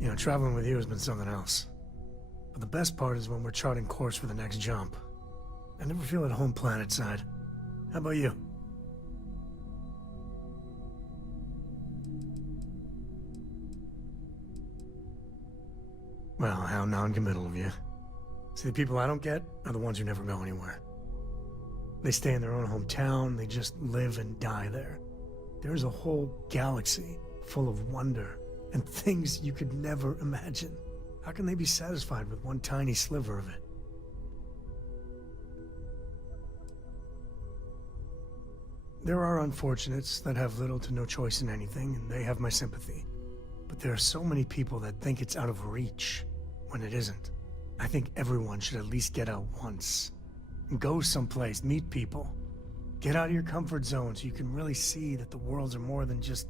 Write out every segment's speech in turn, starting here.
You know, traveling with you has been something else. But the best part is when we're charting course for the next jump. I never feel at home planet side. How about you? Well, how non-committal of you. See, the people I don't get are the ones who never go anywhere. They stay in their own hometown, they just live and die there. There's a whole galaxy full of wonder and things you could never imagine. How can they be satisfied with one tiny sliver of it? There are unfortunates that have little to no choice in anything, and they have my sympathy. But there are so many people that think it's out of reach when it isn't. I think everyone should at least get out once. And go someplace, meet people. Get out of your comfort zone so you can really see that the worlds are more than just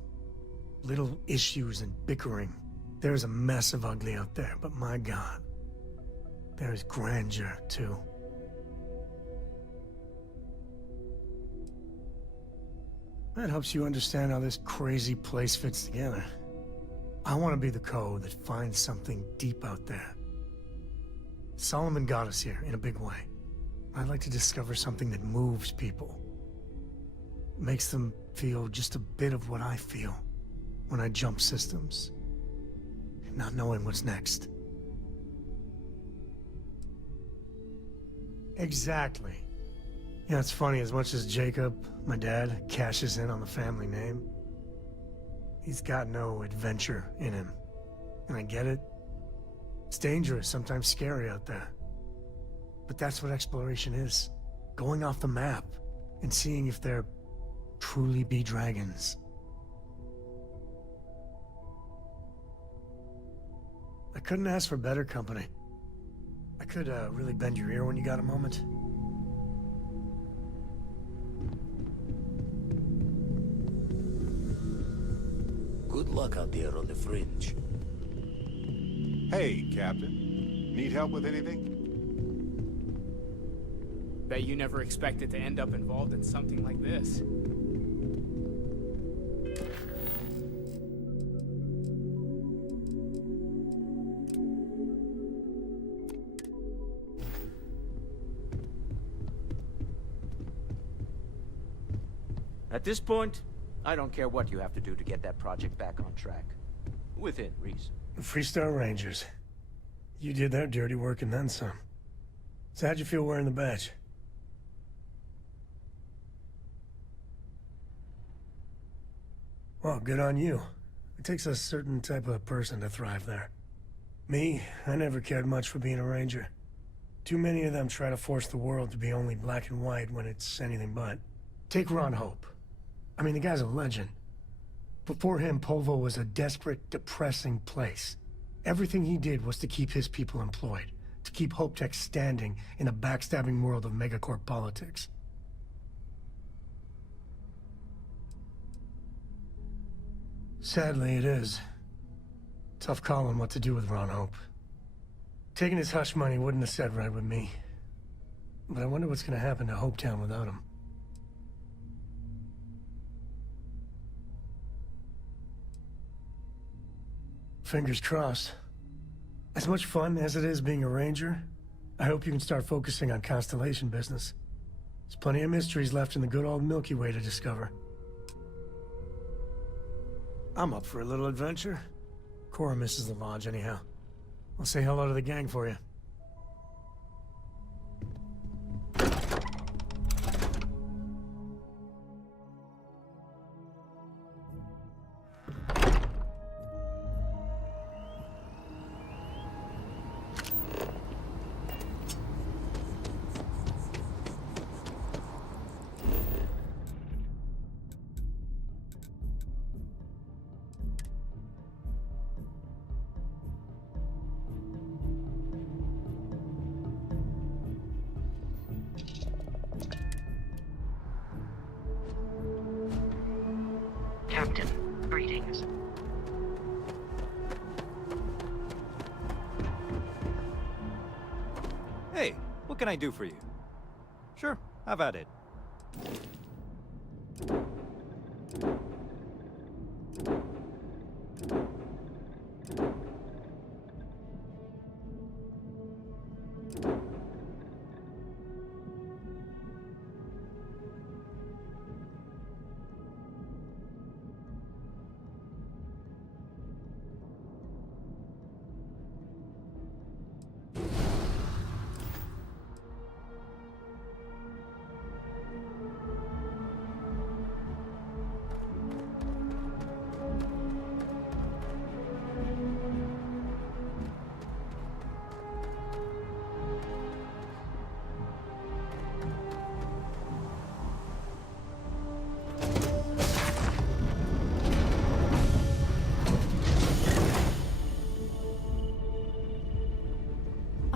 little issues and bickering. There's a mess of ugly out there, but my God, there's grandeur too. That helps you understand how this crazy place fits together. I want to be the code that finds something deep out there. Solomon got us here in a big way. I'd like to discover something that moves people. Makes them feel just a bit of what I feel when I jump systems. Not knowing what's next. Exactly. You know, it's funny, as much as Jacob, my dad, cashes in on the family name, he's got no adventure in him. And I get it. It's dangerous, sometimes scary out there. But that's what exploration is. Going off the map and seeing if there truly be dragons. I couldn't ask for better company. I could really bend your ear when you got a moment. Good luck out there on the fringe. Hey, Captain. Need help with anything? Bet you never expected to end up involved in something like this. At this point, I don't care what you have to do to get that project back on track. Within reason. Freestar Rangers. You did their dirty work and then some. So how'd you feel wearing the badge? Well, good on you. It takes a certain type of person to thrive there. Me, I never cared much for being a ranger. Too many of them try to force the world to be only black and white when it's anything but. Take Ron Hope. I mean, the guy's a legend. Before him, Polvo was a desperate, depressing place. Everything he did was to keep his people employed, to keep Hope Tech standing in a backstabbing world of megacorp politics. Sadly, it is. Tough calling what to do with Ron Hope. Taking his hush money wouldn't have sat right with me. But I wonder what's gonna happen to Hopetown without him. Fingers crossed. As much fun as it is being a ranger, I hope you can start focusing on Constellation business. There's plenty of mysteries left in the good old Milky Way to discover. I'm up for a little adventure. Cora misses the lodge anyhow. I'll say hello to the gang for you. Captain, greetings. Hey, what can I do for you? Sure, have at it.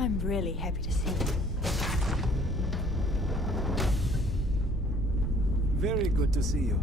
I'm really happy to see you. Very good to see you.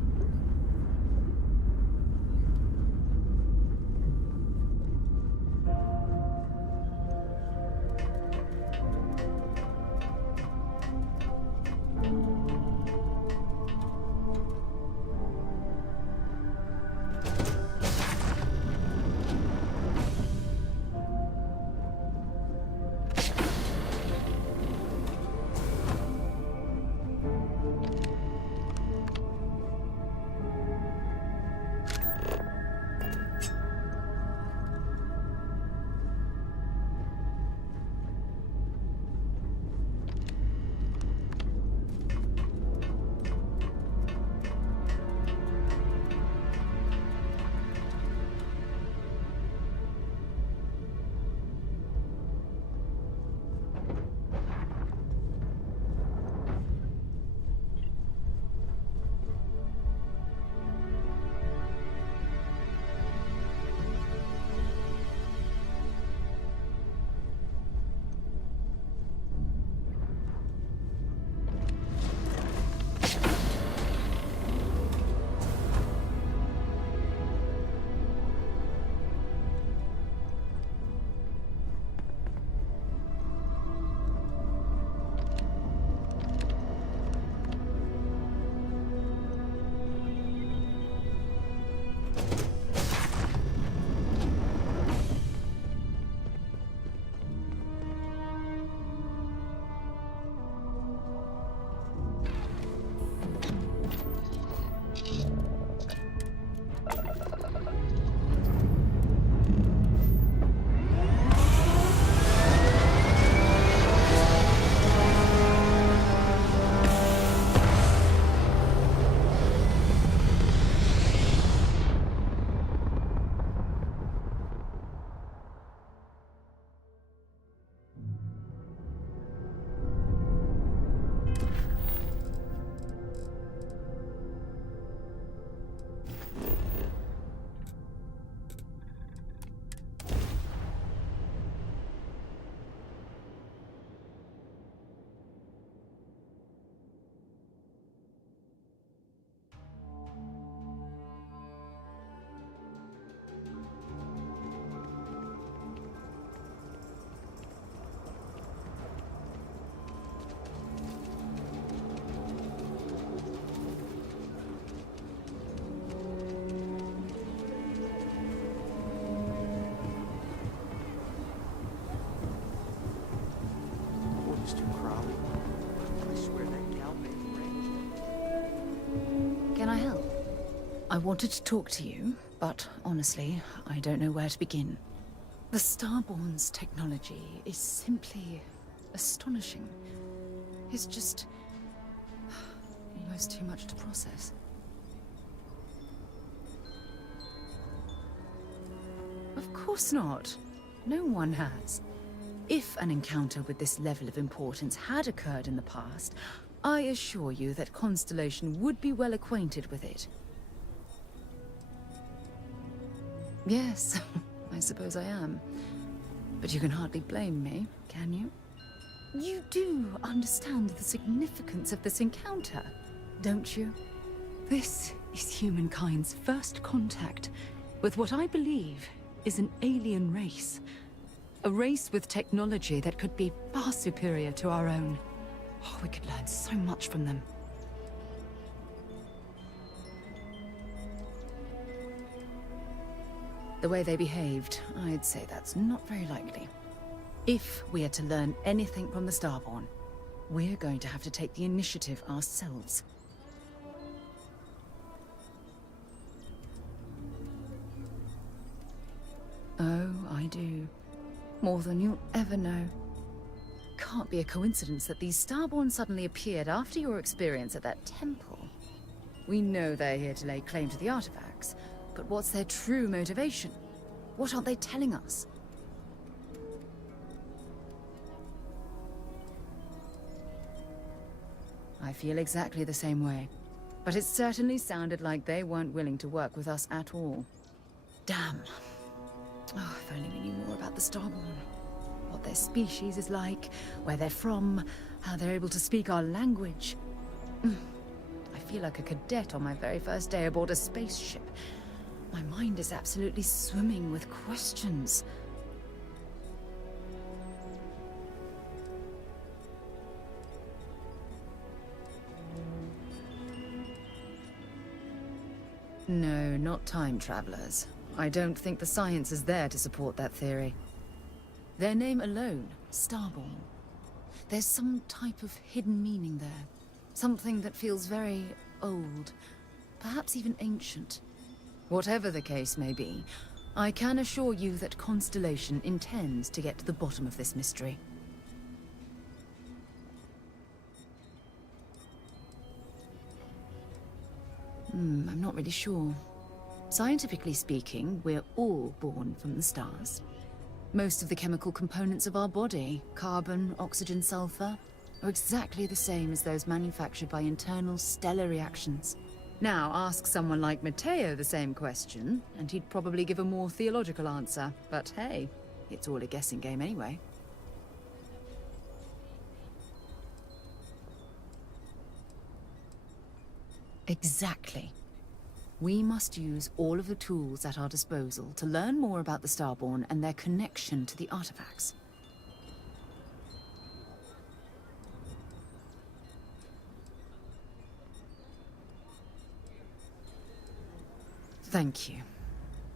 Can I help? I wanted to talk to you, but honestly, I don't know where to begin. The Starborn's technology is simply astonishing. It's just almost too much to process. Of course not. No one has. If an encounter with this level of importance had occurred in the past, I assure you that Constellation would be well acquainted with it. Yes, I suppose I am. But you can hardly blame me, can you? You do understand the significance of this encounter, don't you? This is humankind's first contact with what I believe is an alien race. A race with technology that could be far superior to our own. Oh, we could learn so much from them. The way they behaved, I'd say that's not very likely. If we are to learn anything from the Starborn, we're going to have to take the initiative ourselves. Oh, I do. More than you'll ever know. Can't be a coincidence that these Starborn suddenly appeared after your experience at that temple. We know they're here to lay claim to the artifacts, but what's their true motivation? What aren't they telling us? I feel exactly the same way, but it certainly sounded like they weren't willing to work with us at all. Damn. Oh, if only we knew more about the Starborn. What what their species is like, where they're from, how they're able to speak our language. I feel like a cadet on my very first day aboard a spaceship. My mind is absolutely swimming with questions. No, not time travelers. I don't think the science is there to support that theory. Their name alone, Starborn. There's some type of hidden meaning there. Something that feels very old, perhaps even ancient. Whatever the case may be, I can assure you that Constellation intends to get to the bottom of this mystery. I'm not really sure. Scientifically speaking, we're all born from the stars. Most of the chemical components of our body, carbon, oxygen, sulfur, are exactly the same as those manufactured by internal stellar reactions. Now, ask someone like Matteo the same question, and he'd probably give a more theological answer. But hey, it's all a guessing game anyway. Exactly. We must use all of the tools at our disposal to learn more about the Starborn and their connection to the artifacts. Thank you.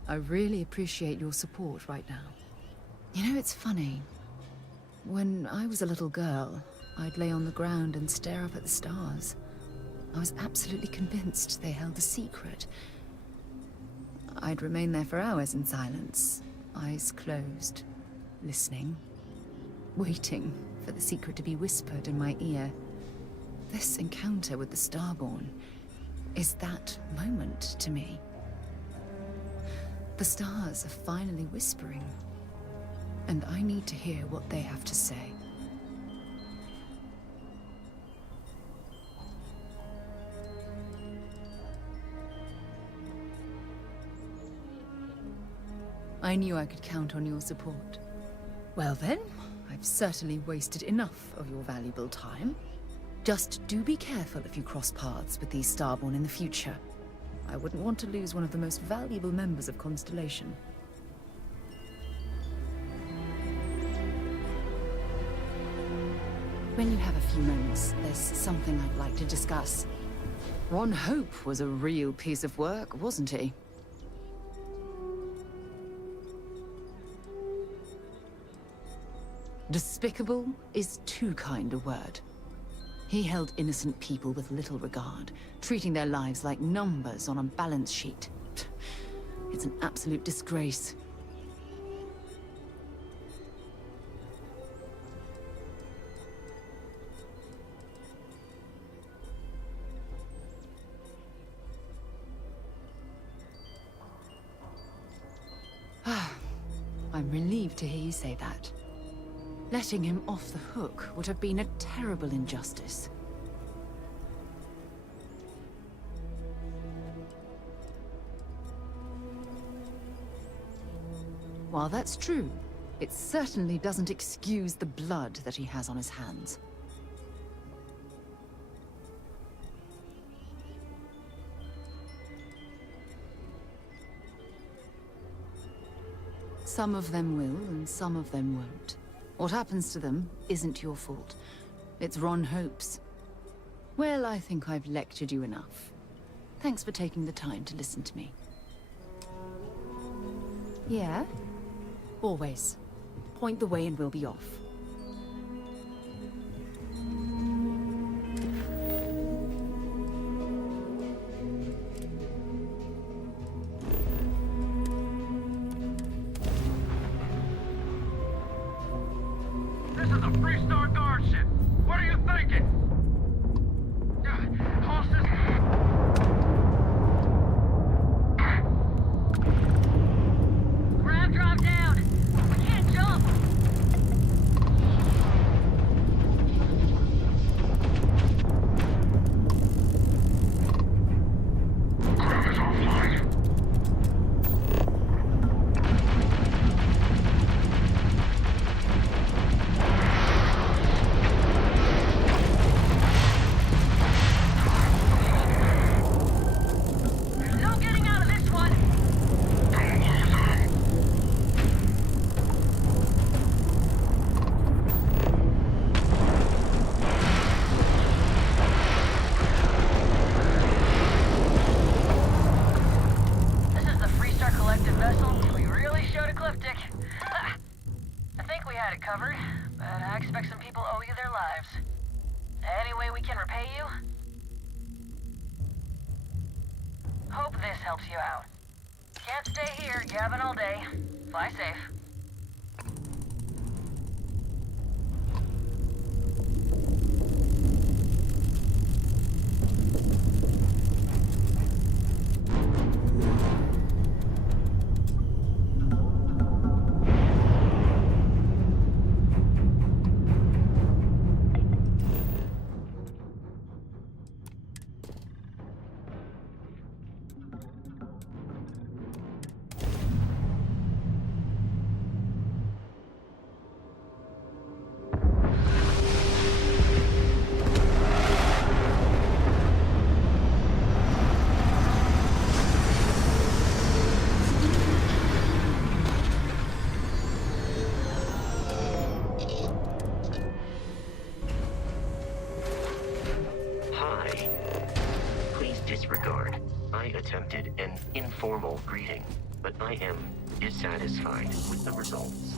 I really appreciate your support right now. You know, it's funny. When I was a little girl, I'd lay on the ground and stare up at the stars. I was absolutely convinced they held a secret. I'd remain there for hours in silence, eyes closed, listening, waiting for the secret to be whispered in my ear. This encounter with the Starborn is that moment to me. The stars are finally whispering, and I need to hear what they have to say. I knew I could count on your support. Well then, I've certainly wasted enough of your valuable time. Just do be careful if you cross paths with these Starborn in the future. I wouldn't want to lose one of the most valuable members of Constellation. When you have a few moments, there's something I'd like to discuss. Ron Hope was a real piece of work, wasn't he? Despicable is too kind a word. He held innocent people with little regard, treating their lives like numbers on a balance sheet. It's an absolute disgrace. I'm relieved to hear you say that. Letting him off the hook would have been a terrible injustice. While that's true, it certainly doesn't excuse the blood that he has on his hands. Some of them will, and some of them won't. What happens to them isn't your fault. It's Ron Hope's. Well, I think I've lectured you enough. Thanks for taking the time to listen to me. Yeah? Always. Point the way and we'll be off. This is a Freestar Guard ship. What are you thinking? Horses. Ground drop down. We can't jump. Ground is offline. We really showed ecliptic. I think we had it covered, but I expect some people owe you their lives. Any way we can repay you? Hope this helps you out. Can't stay here gabbing all day. Fly safe. Hi. Please disregard. I attempted an informal greeting, but I am dissatisfied with the results.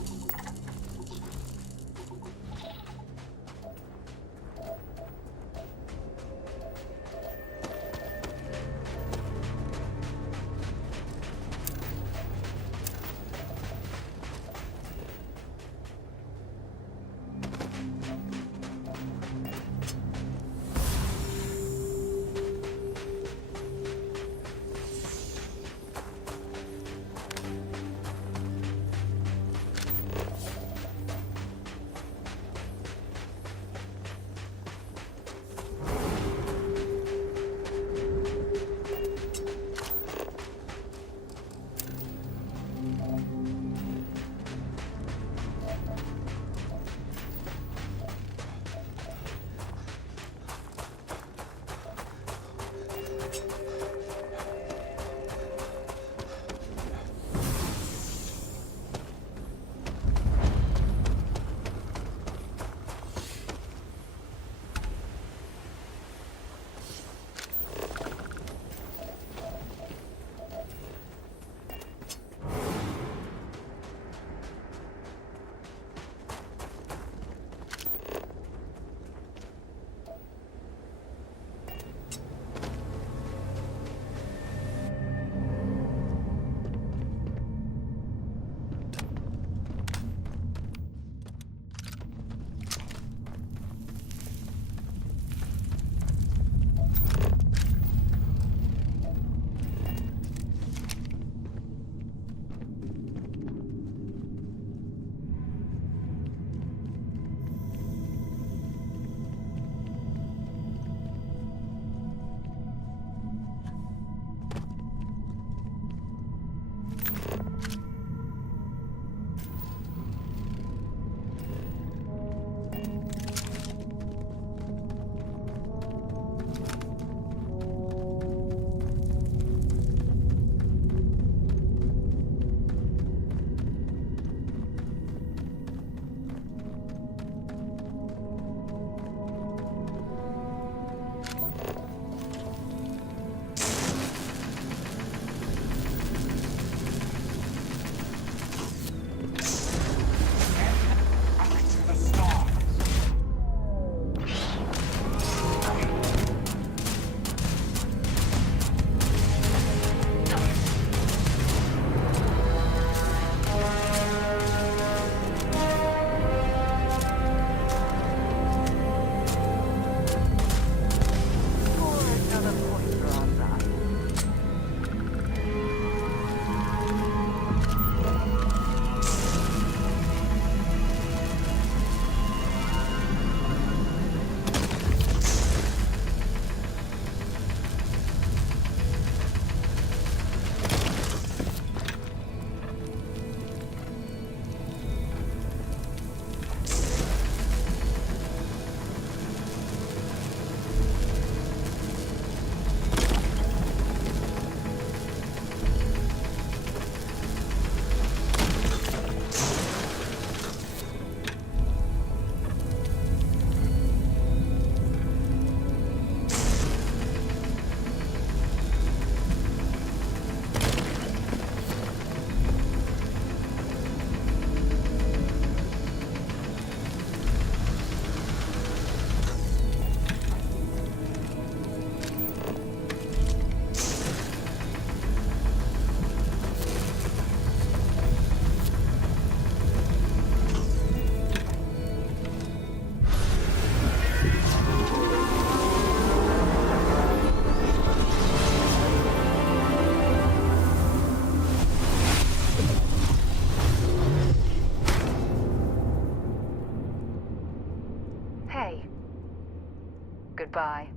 Goodbye.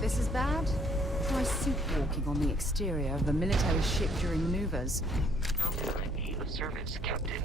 This is bad? Try suit walking on the exterior of a military ship during maneuvers. How can I be of service, Captain?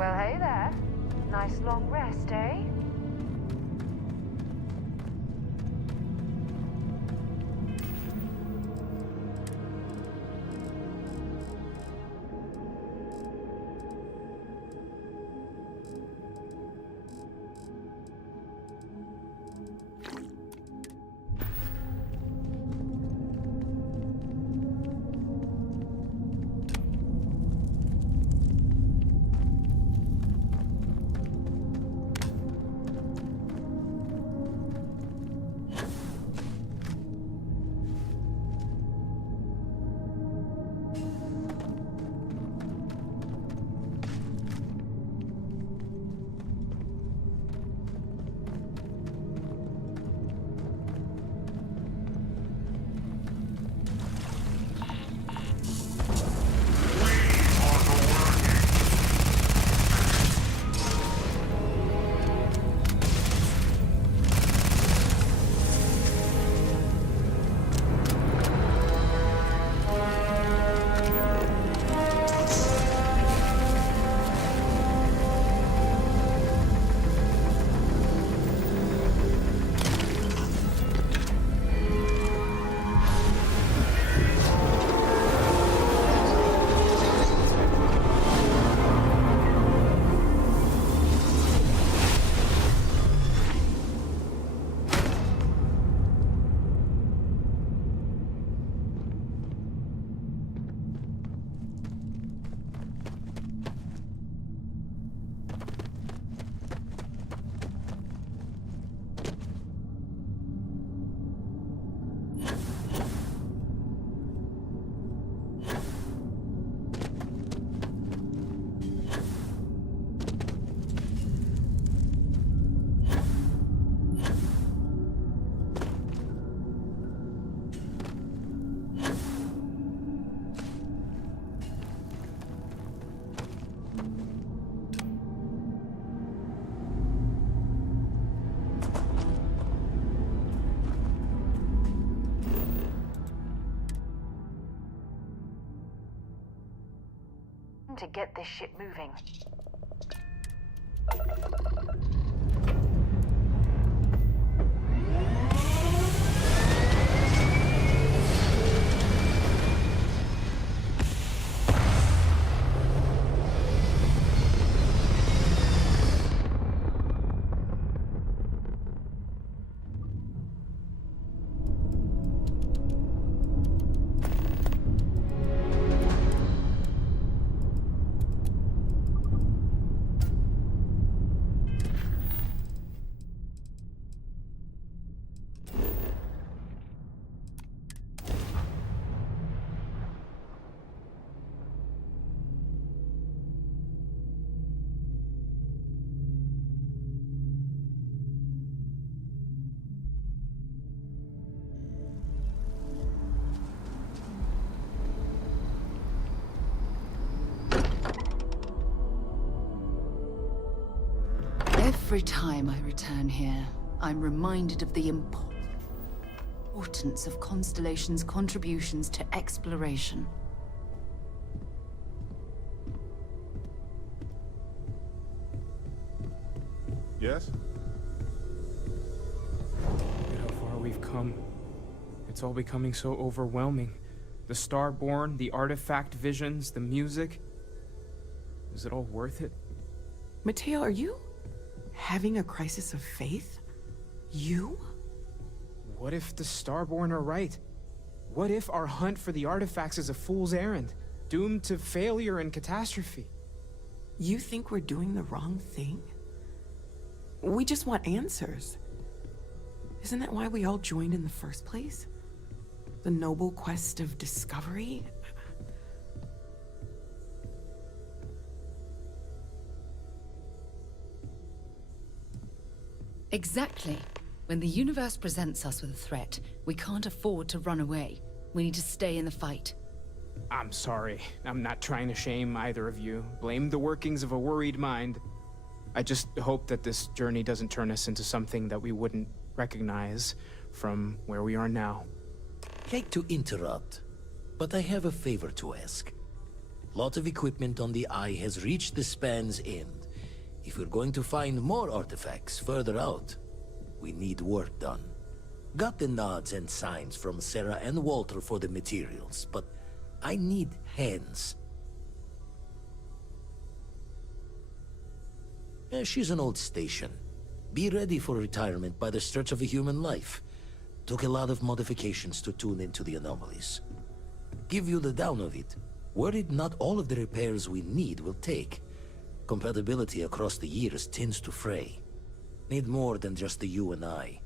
Well, hey there. Nice long rest, eh? To get this shit moving. Every time I return here, I'm reminded of the importance of Constellation's contributions to exploration. Yes? Look at how far we've come. It's all becoming so overwhelming. The Starborn, the artifact visions, the music. Is it all worth it? Mateo, are you having a crisis of faith? You? What if the Starborn are right? What if our hunt for the artifacts is a fool's errand, doomed to failure and catastrophe? You think we're doing the wrong thing? We just want answers. Isn't that why we all joined in the first place? The noble quest of discovery? Exactly. When the universe presents us with a threat, we can't afford to run away. We need to stay in the fight. I'm sorry. I'm not trying to shame either of you. Blame the workings of a worried mind. I just hope that this journey doesn't turn us into something that we wouldn't recognize from where we are now. Hate to interrupt, but I have a favor to ask. Lot of equipment on the Eye has reached the span's end. If we're going to find more artifacts further out, we need work done. Got the nods and signs from Sarah and Walter for the materials, but I need hands. She's an old station. Be ready for retirement by the stretch of a human life. Took a lot of modifications to tune into the anomalies. Give you the down of it. Worried not all of the repairs we need will take. Compatibility across the years tends to fray. Need more than just the you and I.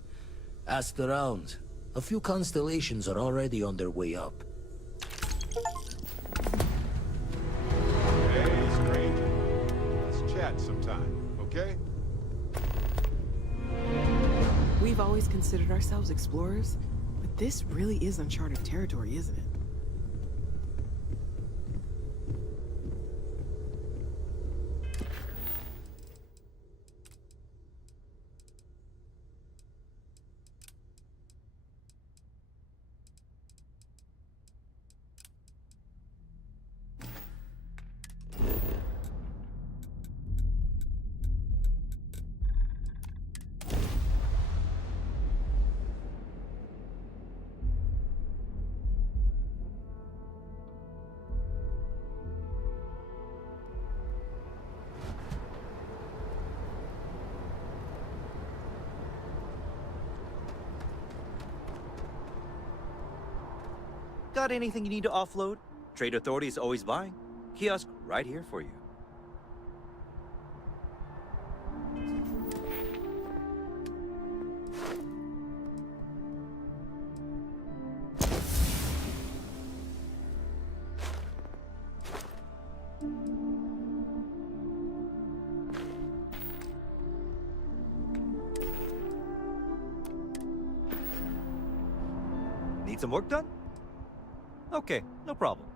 Asked around. A few constellations are already on their way up. Hey, stranger. Let's chat sometime, okay? We've always considered ourselves explorers, but this really is uncharted territory, isn't it? Got anything you need to offload? Trade Authority is always buying. Kiosk right here for you. Need some work done? Okay, no problem.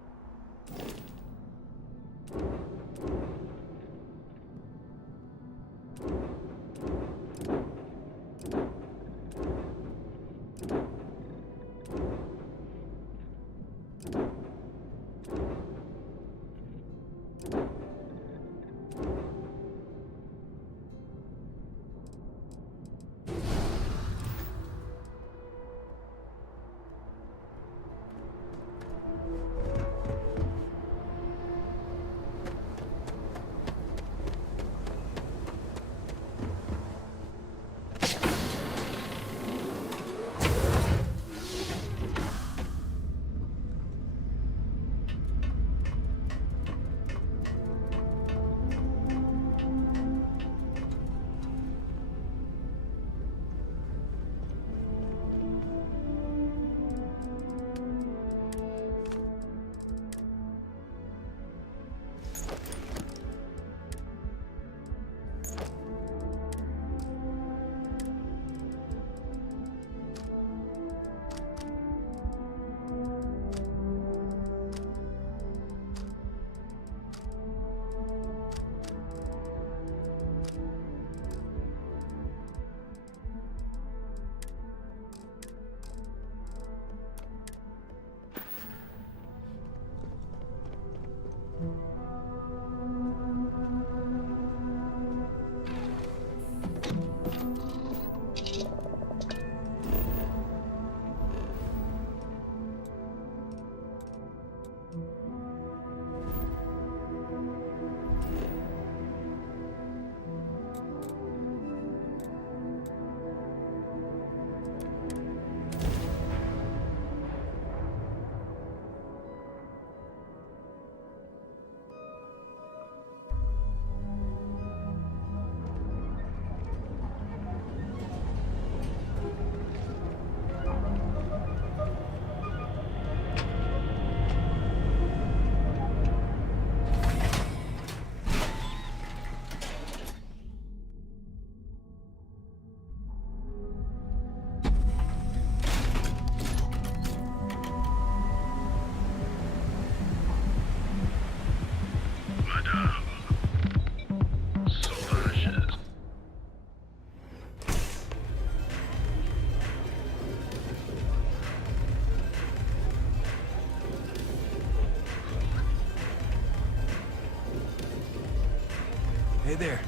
Hey there.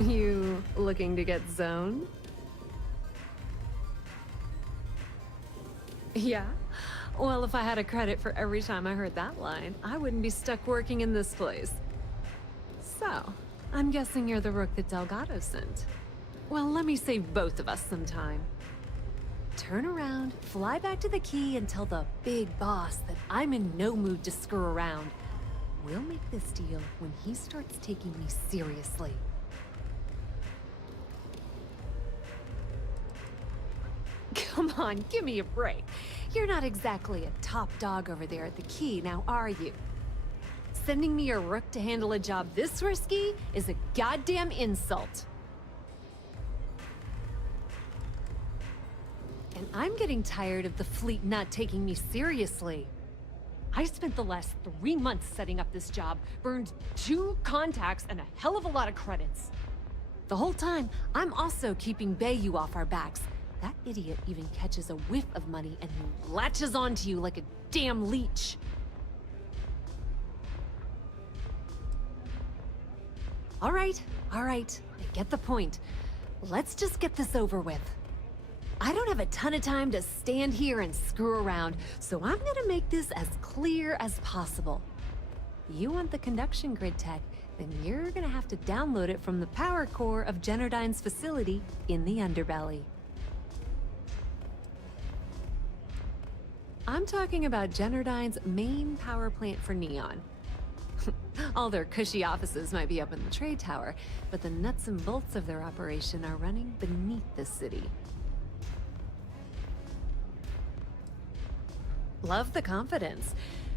You looking to get zoned? Yeah? Well, if I had a credit for every time I heard that line, I wouldn't be stuck working in this place. So, I'm guessing you're the rook that Delgado sent. Well, let me save both of us some time. Turn around, fly back to the key, and tell the big boss that I'm in no mood to screw around. We'll make this deal when he starts taking me seriously. Come on, give me a break. You're not exactly a top dog over there at the key, now are you? Sending me a rook to handle a job this risky is a goddamn insult. And I'm getting tired of the fleet not taking me seriously. I spent the last 3 months setting up this job, burned 2 contacts and a hell of a lot of credits. The whole time, I'm also keeping Bayou off our backs. That idiot even catches a whiff of money and latches onto you like a damn leech. All right, I get the point. Let's just get this over with. I don't have a ton of time to stand here and screw around, so I'm gonna make this as clear as possible. You want the conduction grid tech, then you're gonna have to download it from the power core of Generdyne's facility in the underbelly. I'm talking about Generdyne's main power plant for Neon. All their cushy offices might be up in the trade tower, but the nuts and bolts of their operation are running beneath the city. Love the confidence,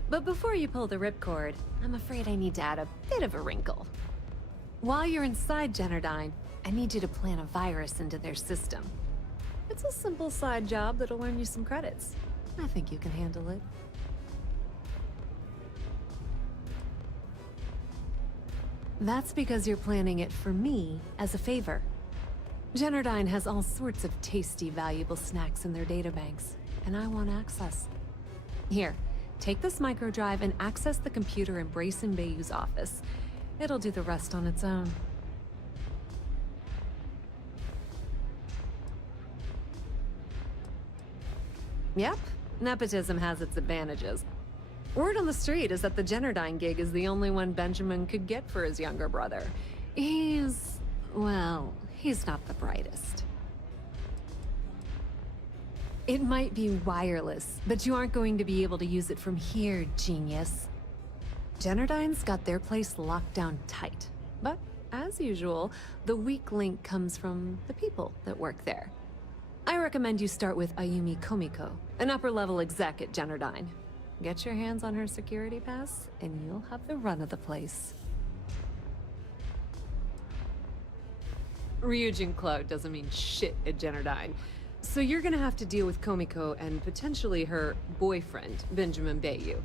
but before you pull the ripcord, I'm afraid I need to add a bit of a wrinkle. While you're inside Generdyne, I need you to plant a virus into their system. It's a simple side job that'll earn you some credits. I think you can handle it. That's because you're planning it for me as a favor. Generdyne has all sorts of tasty, valuable snacks in their databanks, and I want access. Here, take this microdrive and access the computer in Brace and Bayou's office. It'll do the rest on its own. Yep, nepotism has its advantages. Word on the street is that the Generdyne gig is the only one Benjamin could get for his younger brother. He's not the brightest. It might be wireless, but you aren't going to be able to use it from here, genius. Generdyne's got their place locked down tight. But, as usual, the weak link comes from the people that work there. I recommend you start with Ayumi Komiko, an upper-level exec at Generdyne. Get your hands on her security pass, and you'll have the run of the place. Ryujin Cloud doesn't mean shit at Generdyne. So you're gonna have to deal with Komiko and potentially her boyfriend, Benjamin Bayou.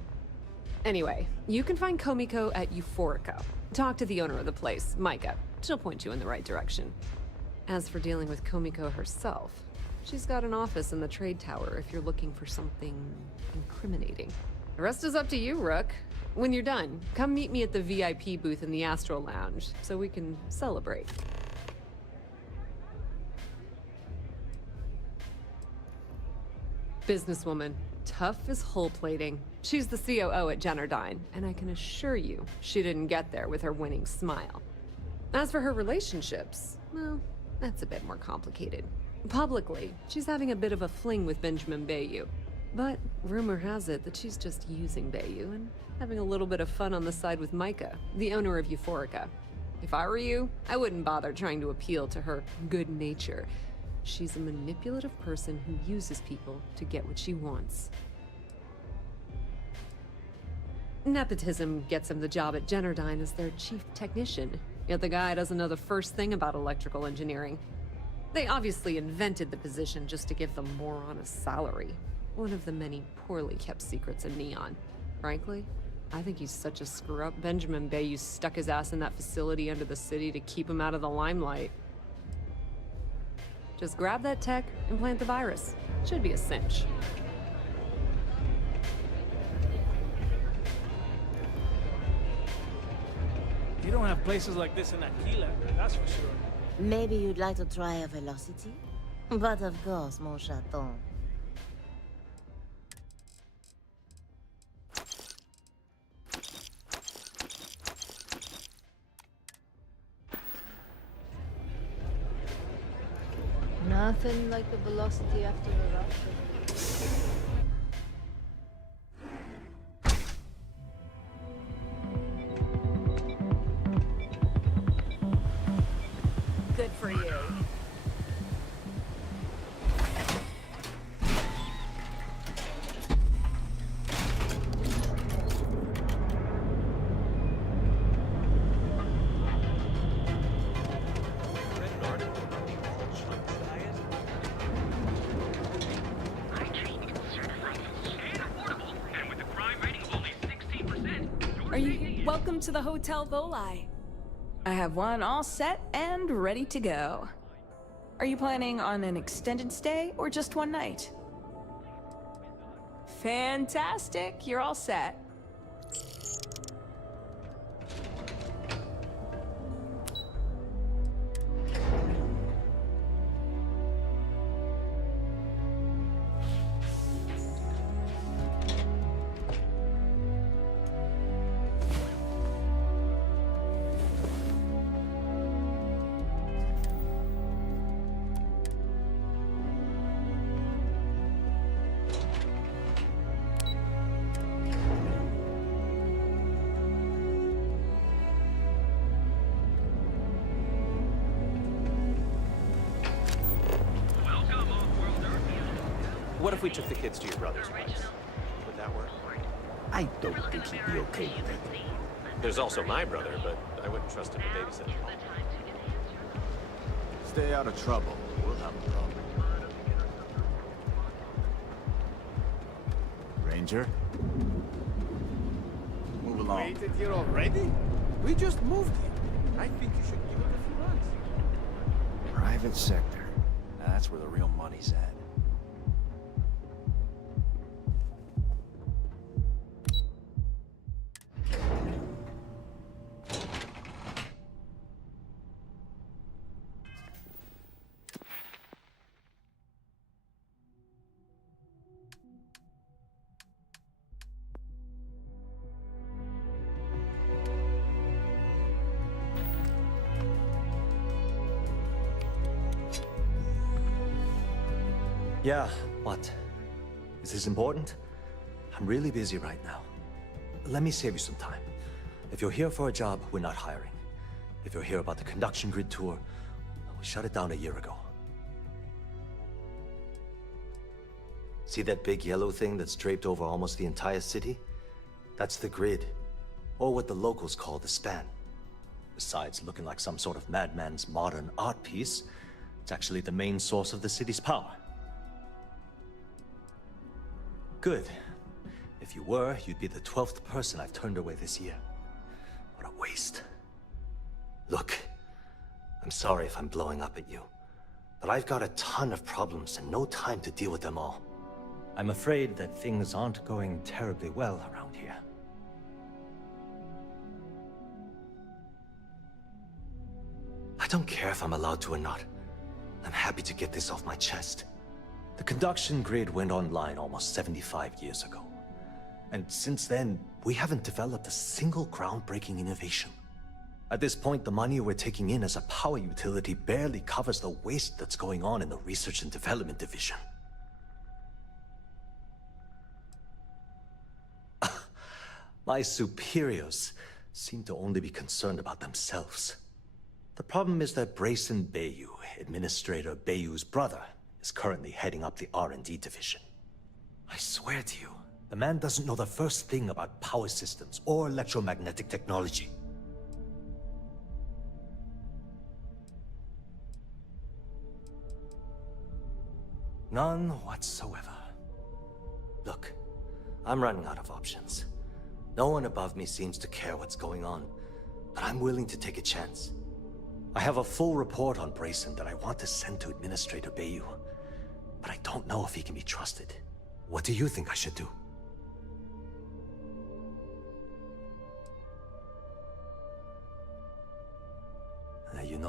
Anyway, you can find Komiko at Euphorica. Talk to the owner of the place, Micah. She'll point you in the right direction. As for dealing with Komiko herself, she's got an office in the trade tower if you're looking for something incriminating. The rest is up to you, Rook. When you're done, come meet me at the VIP booth in the Astro Lounge so we can celebrate. Businesswoman, tough as hull plating. She's the COO at Generdyne, and I can assure you she didn't get there with her winning smile. As for her relationships, well, that's a bit more complicated. Publicly, she's having a bit of a fling with Benjamin Bayou. But rumor has it that she's just using Bayou and having a little bit of fun on the side with Micah, the owner of Euphorica. If I were you, I wouldn't bother trying to appeal to her good nature. She's a manipulative person who uses people to get what she wants. Nepotism gets him the job at Generdyne as their chief technician, yet the guy doesn't know the first thing about electrical engineering. They obviously invented the position just to give the moron a salary. One of the many poorly kept secrets in Neon. Frankly, I think he's such a screw-up. Benjamin Bayou stuck his ass in that facility under the city to keep him out of the limelight. Just grab that tech and plant the virus. Should be a cinch. don't have places like this in Aquila, that's for sure. Maybe you'd like to try a velocity? But of course, mon chaton. Nothing like the velocity after a rush. Good for you. Welcome to the Hotel Voli. I have one all set and ready to go. Are you planning on an extended stay or just one night? Fantastic, you're all set. What if we took the kids to your brother's place? Would that work? I don't think he'd be okay with it. There's also my brother, but I wouldn't trust him to babysit. Stay out of trouble. We'll have a problem. Ranger? Move along. Waited here already? We just moved here. I think you should give it a few months. Private sector. Now that's where the real money's at. Yeah, what? Is this important? I'm really busy right now. Let me save you some time. If you're here for a job, we're not hiring. If you're here about the conduction grid tour, we shut it down a year ago. See that big yellow thing that's draped over almost the entire city? That's the grid, or what the locals call the span. Besides looking like some sort of madman's modern art piece, it's actually the main source of the city's power. Good. If you were, you'd be the 12th person I've turned away this year. What a waste. Look, I'm sorry if I'm blowing up at you, but I've got a ton of problems and no time to deal with them all. I'm afraid that things aren't going terribly well around here. I don't care if I'm allowed to or not. I'm happy to get this off my chest. The conduction grid went online almost 75 years ago. And since then, we haven't developed a single groundbreaking innovation. At this point, the money we're taking in as a power utility barely covers the waste that's going on in the research and development division. My superiors seem to only be concerned about themselves. The problem is that Brayson Bayou, Administrator Bayou's brother, is currently heading up the R&D division. I swear to you, the man doesn't know the first thing about power systems or electromagnetic technology. None whatsoever. Look, I'm running out of options. No one above me seems to care what's going on, but I'm willing to take a chance. I have a full report on Brayson that I want to send to Administrator Bayou, but I don't know if he can be trusted. What do you think I should do?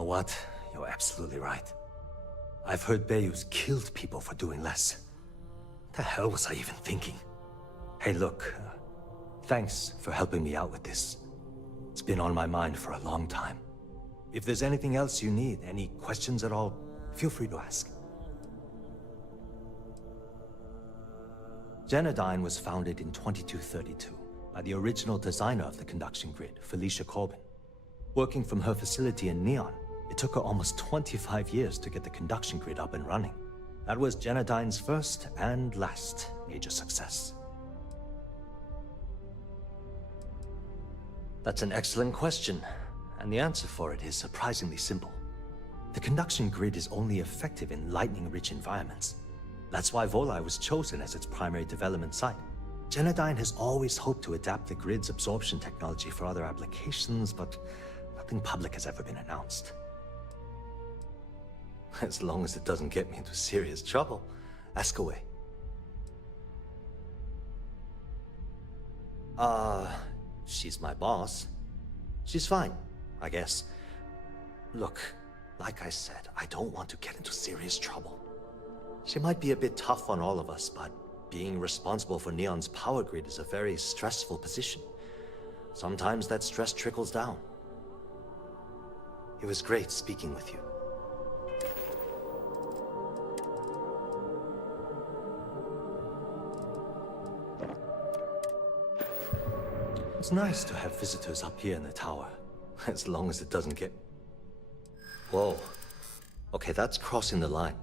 what? You're absolutely right. I've heard Bayou's killed people for doing less. The hell was I even thinking? Hey, look, thanks for helping me out with this. It's been on my mind for a long time. If there's anything else you need, any questions at all, feel free to ask. Genodyne was founded in 2232 by the original designer of the conduction grid, Felicia Corbin. Working from her facility in Neon, it took her almost 25 years to get the conduction grid up and running. That was Genodyne's first and last major success. That's an excellent question, and the answer for it is surprisingly simple. The conduction grid is only effective in lightning-rich environments. That's why Volai was chosen as its primary development site. Genodyne has always hoped to adapt the grid's absorption technology for other applications, but nothing public has ever been announced. As long as it doesn't get me into serious trouble, ask away. She's my boss. She's fine, I guess. Look, like I said, I don't want to get into serious trouble. She might be a bit tough on all of us, but being responsible for Neon's power grid is a very stressful position. Sometimes that stress trickles down. It was great speaking with you. It's nice to have visitors up here in the tower, as long as it doesn't get... Whoa. Okay, that's crossing the line.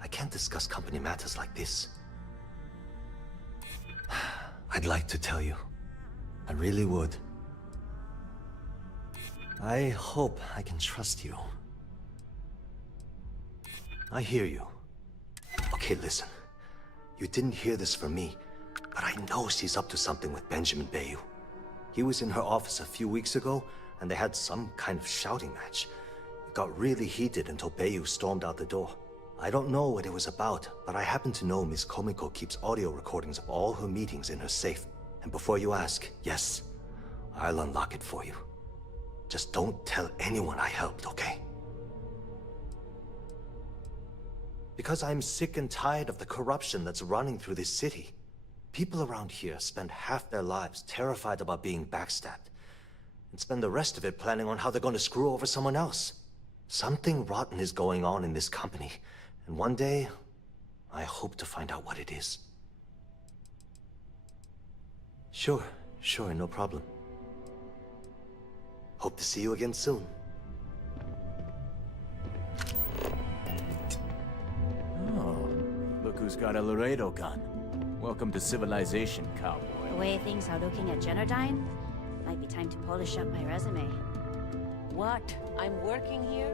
I can't discuss company matters like this. I'd like to tell you. I really would. I hope I can trust you. I hear you. Okay, listen. You didn't hear this from me, but I know she's up to something with Benjamin Bayou. He was in her office a few weeks ago, and they had some kind of shouting match. It got really heated until Bayou stormed out the door. I don't know what it was about, but I happen to know Miss Komiko keeps audio recordings of all her meetings in her safe. And before you ask, yes, I'll unlock it for you. Just don't tell anyone I helped, okay? Because I'm sick and tired of the corruption that's running through this city. People around here spend half their lives terrified about being backstabbed, and spend the rest of it planning on how they're going to screw over someone else. Something rotten is going on in this company, and one day, I hope to find out what it is. Sure, no problem. Hope to see you again soon. Oh, look who's got a Laredo gun. Welcome to civilization, cowboy. The way things are looking at Genodyne, might be time to polish up my resume. What? I'm working here?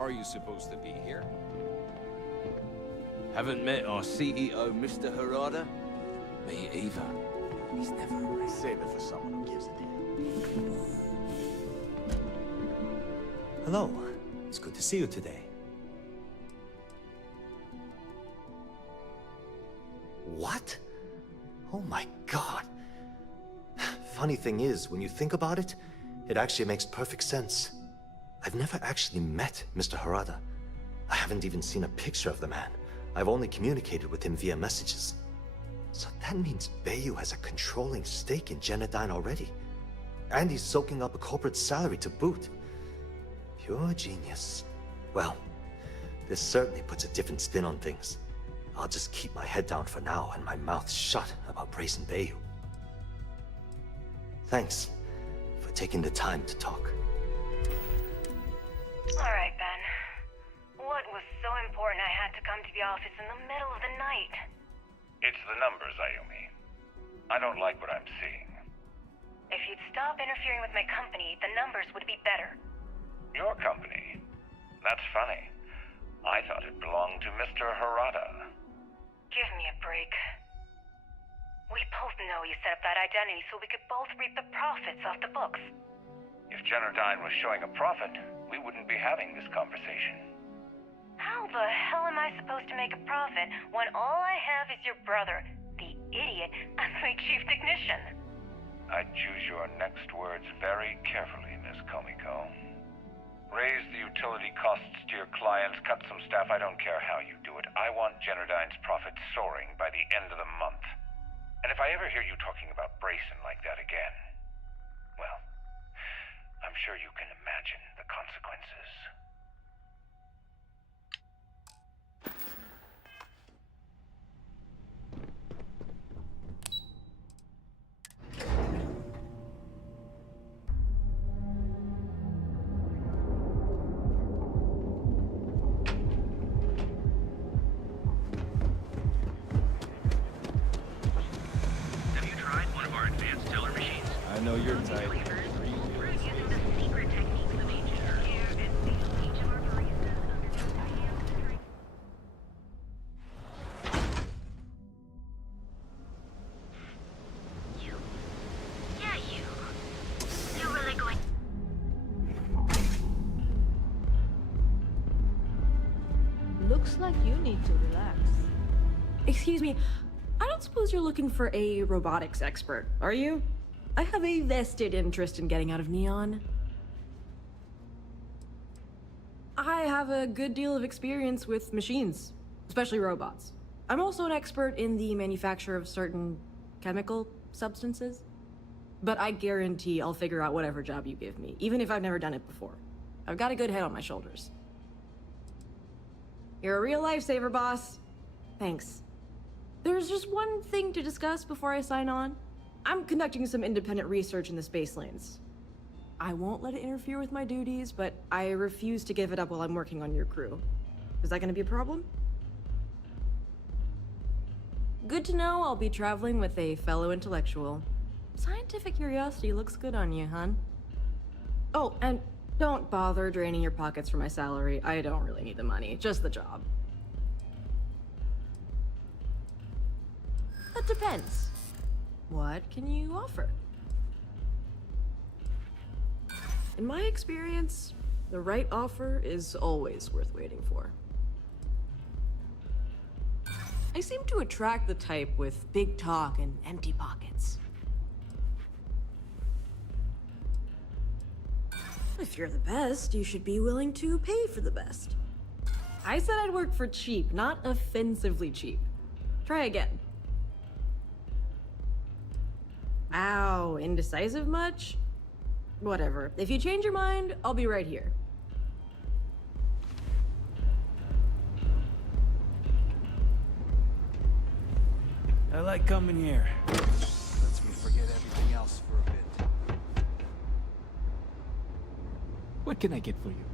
Are you supposed to be here? Haven't met our CEO, Mr. Harada? Me either. He's never around. Save it for someone who gives a damn. Hello. It's good to see you today. What? Oh my god. Funny thing is, when you think about it, it actually makes perfect sense. I've never actually met Mr. Harada. I haven't even seen a picture of the man. I've only communicated with him via messages. So that means Bayu has a controlling stake in Genodyne already. And he's soaking up a corporate salary to boot. Pure genius. Well, this certainly puts a different spin on things. I'll just keep my head down for now and my mouth shut about Brace and Bayu. Thanks for taking the time to talk. Alright, Ben. What was so important I had to come to the office in the middle of the night? It's the numbers, Ayumi. I don't like what I'm seeing. If you'd stop interfering with my company, the numbers would be better. Your company? That's funny. I thought it belonged to Mr. Harada. Give me a break. We both know you set up that identity so we could both reap the profits off the books. If Genodyne was showing a profit, we wouldn't be having this conversation. How the hell am I supposed to make a profit when all I have is your brother, the idiot, as my chief technician? I'd choose your next words very carefully, Miss Komiko. Raise the utility costs to your clients, cut some staff, I don't care how you do it. I want Genodyne's profits soaring by the end of the month. And if I ever hear you talking about Brayson like that again, well, I'm sure you can imagine the consequences. Have you tried one of our advanced teller machines? I know you're tight. We're using the secret techniques of ancient care and feel each of our baristas understand the drink. You? Yeah, you. You're really going... Looks like you need to relax. Excuse me, I don't suppose you're looking for a robotics expert, are you? I have a vested interest in getting out of Neon. I have a good deal of experience with machines, especially robots. I'm also an expert in the manufacture of certain chemical substances. But I guarantee I'll figure out whatever job you give me, even if I've never done it before. I've got a good head on my shoulders. You're a real lifesaver, boss. Thanks. There's just one thing to discuss before I sign on. I'm conducting some independent research in the space lanes. I won't let it interfere with my duties, but I refuse to give it up while I'm working on your crew. Is that gonna be a problem? Good to know I'll be traveling with a fellow intellectual. Scientific curiosity looks good on you, hon. Oh, and don't bother draining your pockets for my salary. I don't really need the money, just the job. That depends. What can you offer? In my experience, the right offer is always worth waiting for. I seem to attract the type with big talk and empty pockets. If you're the best, you should be willing to pay for the best. I said I'd work for cheap, not offensively cheap. Try again. Ow, indecisive much? Whatever. If you change your mind, I'll be right here. I like coming here. Lets me forget everything else for a bit. What can I get for you?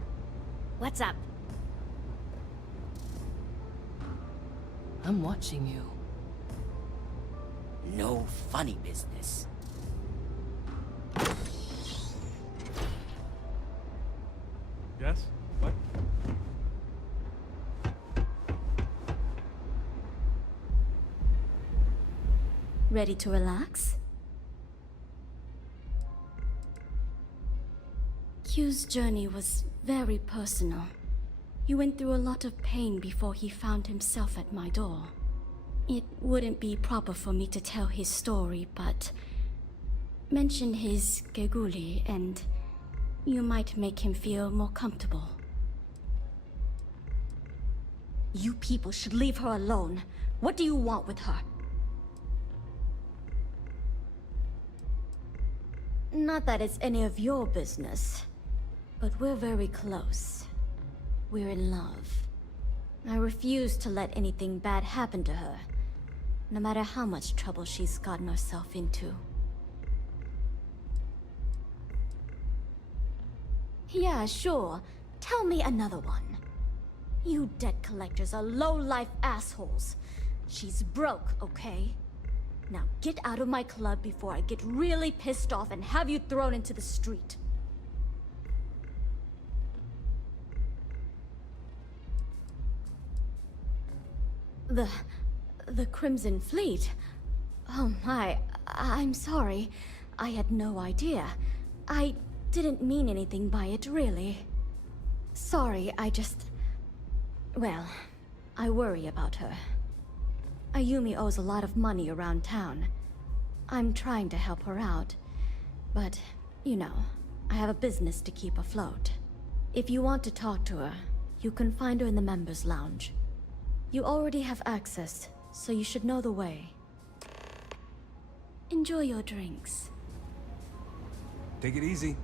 What's up? I'm watching you. No funny business. Yes? What? Ready to relax? Q's journey was very personal. He went through a lot of pain before he found himself at my door. It wouldn't be proper for me to tell his story, but mention his Geguli and you might make him feel more comfortable. You people should leave her alone. What do you want with her? Not that it's any of your business, but we're very close. We're in love. I refuse to let anything bad happen to her, no matter how much trouble she's gotten herself into. Yeah, sure. Tell me another one. You debt collectors are low-life assholes. She's broke, okay? Now get out of my club before I get really pissed off and have you thrown into the street. The Crimson Fleet? Oh my, I'm sorry. I had no idea. I didn't mean anything by it, really. Sorry, well, I worry about her. Ayumi owes a lot of money around town. I'm trying to help her out, but, you know, I have a business to keep afloat. If you want to talk to her, you can find her in the members' lounge. You already have access, so you should know the way. Enjoy your drinks. Take it easy.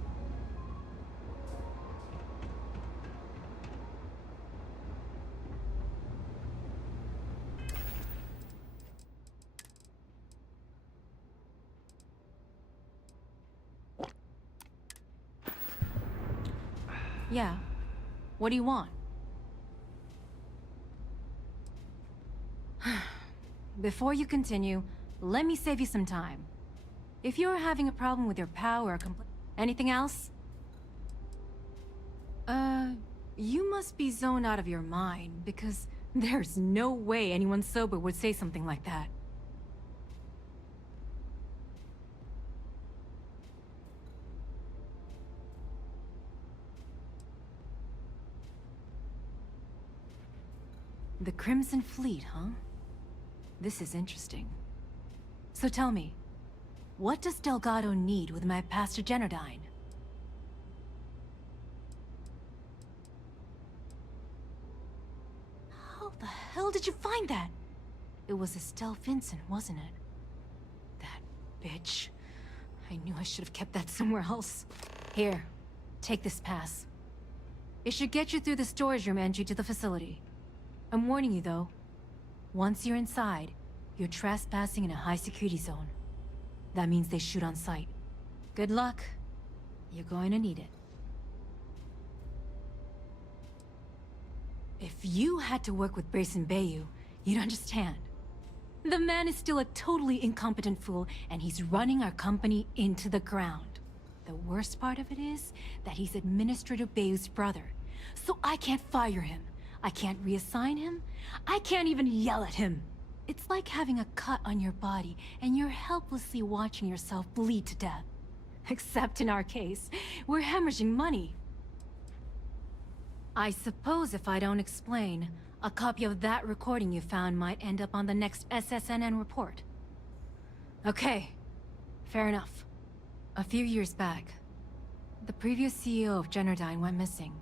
Yeah. What do you want? Before you continue, let me save you some time. If you're having a problem with your power or anything else? You must be zoned out of your mind, because there's no way anyone sober would say something like that. The Crimson Fleet, huh? This is interesting. So tell me, what does Delgado need with my Pastor Generdyne? How the hell did you find that? It was Estelle Vincent, wasn't it? That bitch. I knew I should have kept that somewhere else. Here, take this pass. It should get you through the storage room entry to the facility. I'm warning you, though. Once you're inside, you're trespassing in a high-security zone. That means they shoot on sight. Good luck. You're going to need it. If you had to work with Grayson Bayou, you'd understand. The man is still a totally incompetent fool, and he's running our company into the ground. The worst part of it is that he's Administrator Bayou's brother, so I can't fire him. I can't reassign him. I can't even yell at him. It's like having a cut on your body and you're helplessly watching yourself bleed to death. Except in our case, we're hemorrhaging money. I suppose if I don't explain, a copy of that recording you found might end up on the next SSNN report. Okay, fair enough. A few years back, the previous CEO of Generdyne went missing.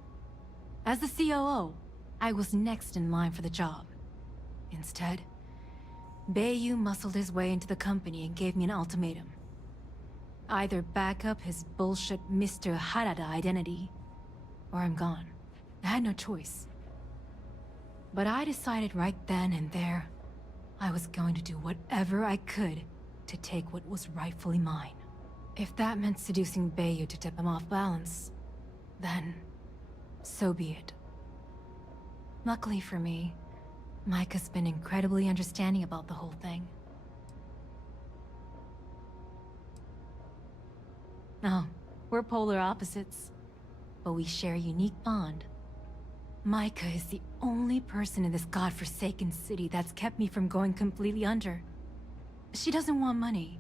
As the COO, I was next in line for the job. Instead, Bayou muscled his way into the company and gave me an ultimatum. Either back up his bullshit Mr. Harada identity, or I'm gone. I had no choice. But I decided right then and there, I was going to do whatever I could to take what was rightfully mine. If that meant seducing Bayou to tip him off balance, then so be it. Luckily for me, Mike has been incredibly understanding about the whole thing. Oh, we're polar opposites, but we share a unique bond. Micah is the only person in this godforsaken city that's kept me from going completely under. She doesn't want money,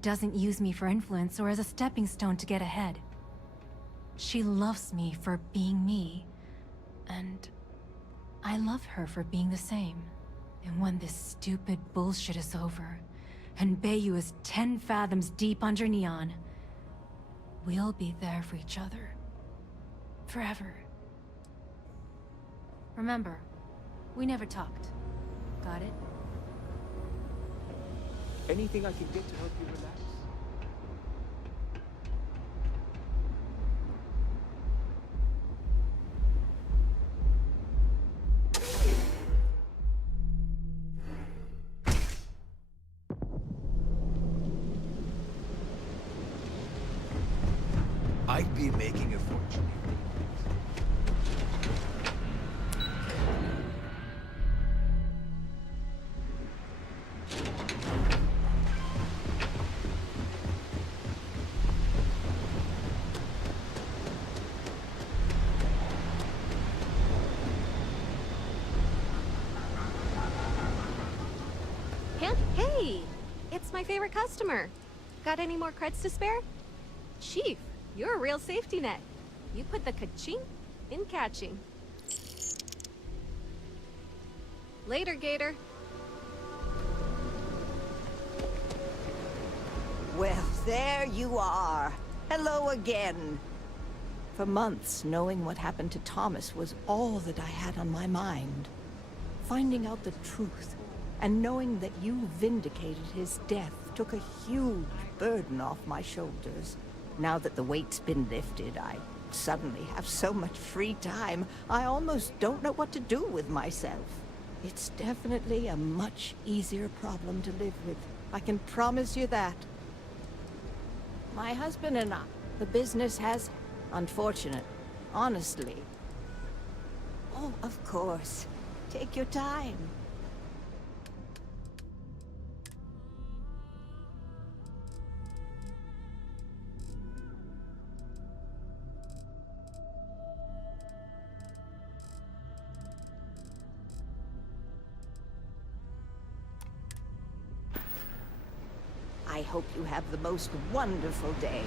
doesn't use me for influence or as a stepping stone to get ahead. She loves me for being me, and I love her for being the same, And when this stupid bullshit is over, and Bayou is 10 fathoms deep under Neon, we'll be there for each other. Forever. Remember, we never talked. Got it? Anything I can get to help you relax? I'd be making a fortune. Hey! It's my favorite customer. Got any more creds to spare? Chief, you're a real safety net. You put the ka-ching in catching. Later, Gator. Well, there you are. Hello again. For months, knowing what happened to Thomas was all that I had on my mind. Finding out the truth, and knowing that you vindicated his death took a huge burden off my shoulders. Now that the weight's been lifted, I suddenly have so much free time, I almost don't know what to do with myself. It's definitely a much easier problem to live with. I can promise you that. My husband and I, the business has... unfortunate. Honestly. Oh, of course. Take your time. I hope you have the most wonderful day.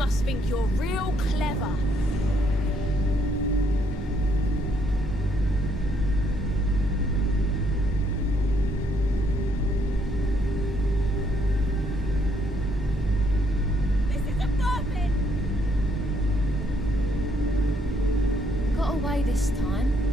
must think you're real clever. This isn't worth it! way this time.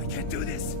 I can't do this.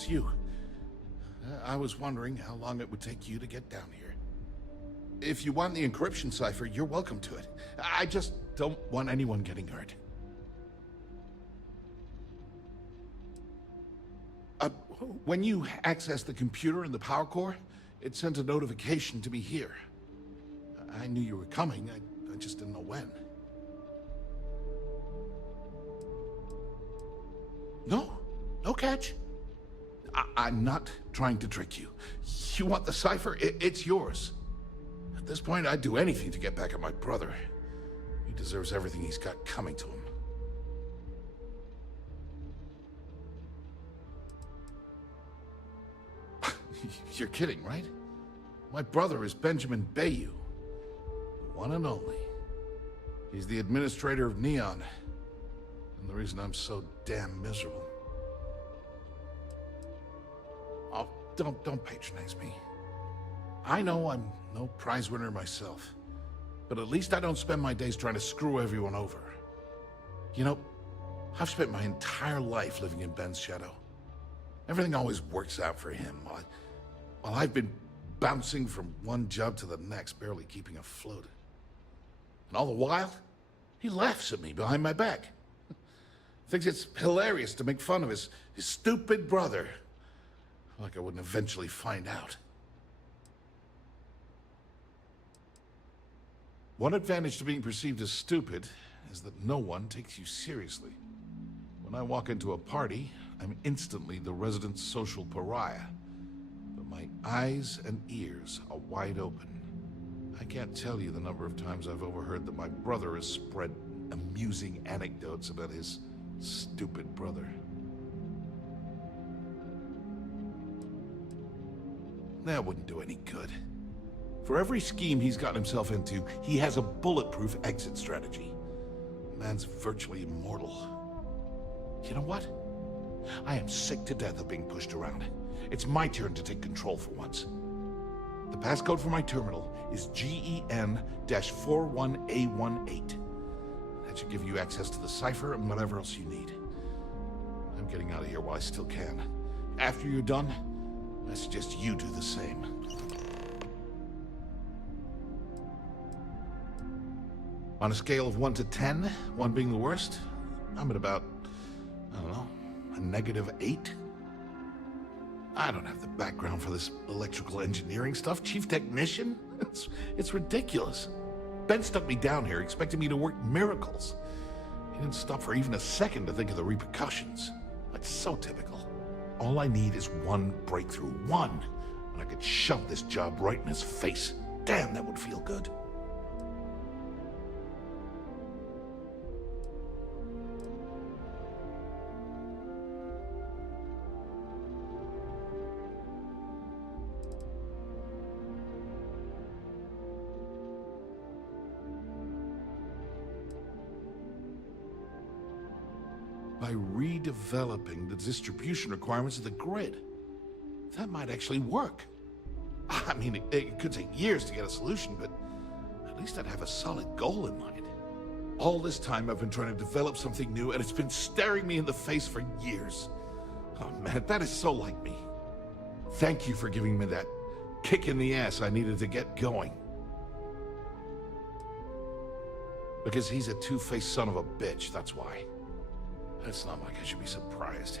it's you. I was wondering how long it would take you to get down here. If you want the encryption cipher, you're welcome to it. I just don't want anyone getting hurt. When you access the computer in the power core, it sent a notification to me here. I knew you were coming, I just didn't know when. No catch. I'm not trying to trick you. You want the cipher? It's yours. At this point, I'd do anything to get back at my brother. He deserves everything he's got coming to him. You're kidding, right? My brother is Benjamin Bayou, the one and only. He's the administrator of Neon, and the reason I'm so damn miserable. Oh, don't patronize me. I know I'm no prize winner myself, but at least I don't spend my days trying to screw everyone over. You know, I've spent my entire life living in Ben's shadow. Everything always works out for him, while I've been bouncing from one job to the next, barely keeping afloat. And all the while, he laughs at me behind my back. Thinks it's hilarious to make fun of his stupid brother. Like I wouldn't eventually find out. One advantage to being perceived as stupid is that no one takes you seriously. When I walk into a party, I'm instantly the resident social pariah. But my eyes and ears are wide open. I can't tell you the number of times I've overheard that my brother has spread amusing anecdotes about his stupid brother. That wouldn't do any good. For every scheme he's gotten himself into, he has a bulletproof exit strategy. Man's virtually immortal. You know what? I am sick to death of being pushed around. It's my turn to take control for once. The passcode for my terminal is GEN-41A18. That should give you access to the cipher and whatever else you need. I'm getting out of here while I still can. After you're done, I suggest you do the same. On a scale of 1 to 10, 1 being the worst, I'm at about, I don't know, a -8. I don't have the background for this electrical engineering stuff. Chief technician? It's ridiculous. Ben stuck me down here expecting me to work miracles. He didn't stop for even a second to think of the repercussions. That's so typical. All I need is one breakthrough. One. And I could shove this job right in his face. Damn, that would feel good. By redeveloping the distribution requirements of the grid. That might actually work. I mean, it could take years to get a solution, but at least I'd have a solid goal in mind. All this time I've been trying to develop something new, and it's been staring me in the face for years. Oh man, that is so like me. Thank you for giving me that kick in the ass I needed to get going. Because he's a two-faced son of a bitch, that's why. It's not like I should be surprised.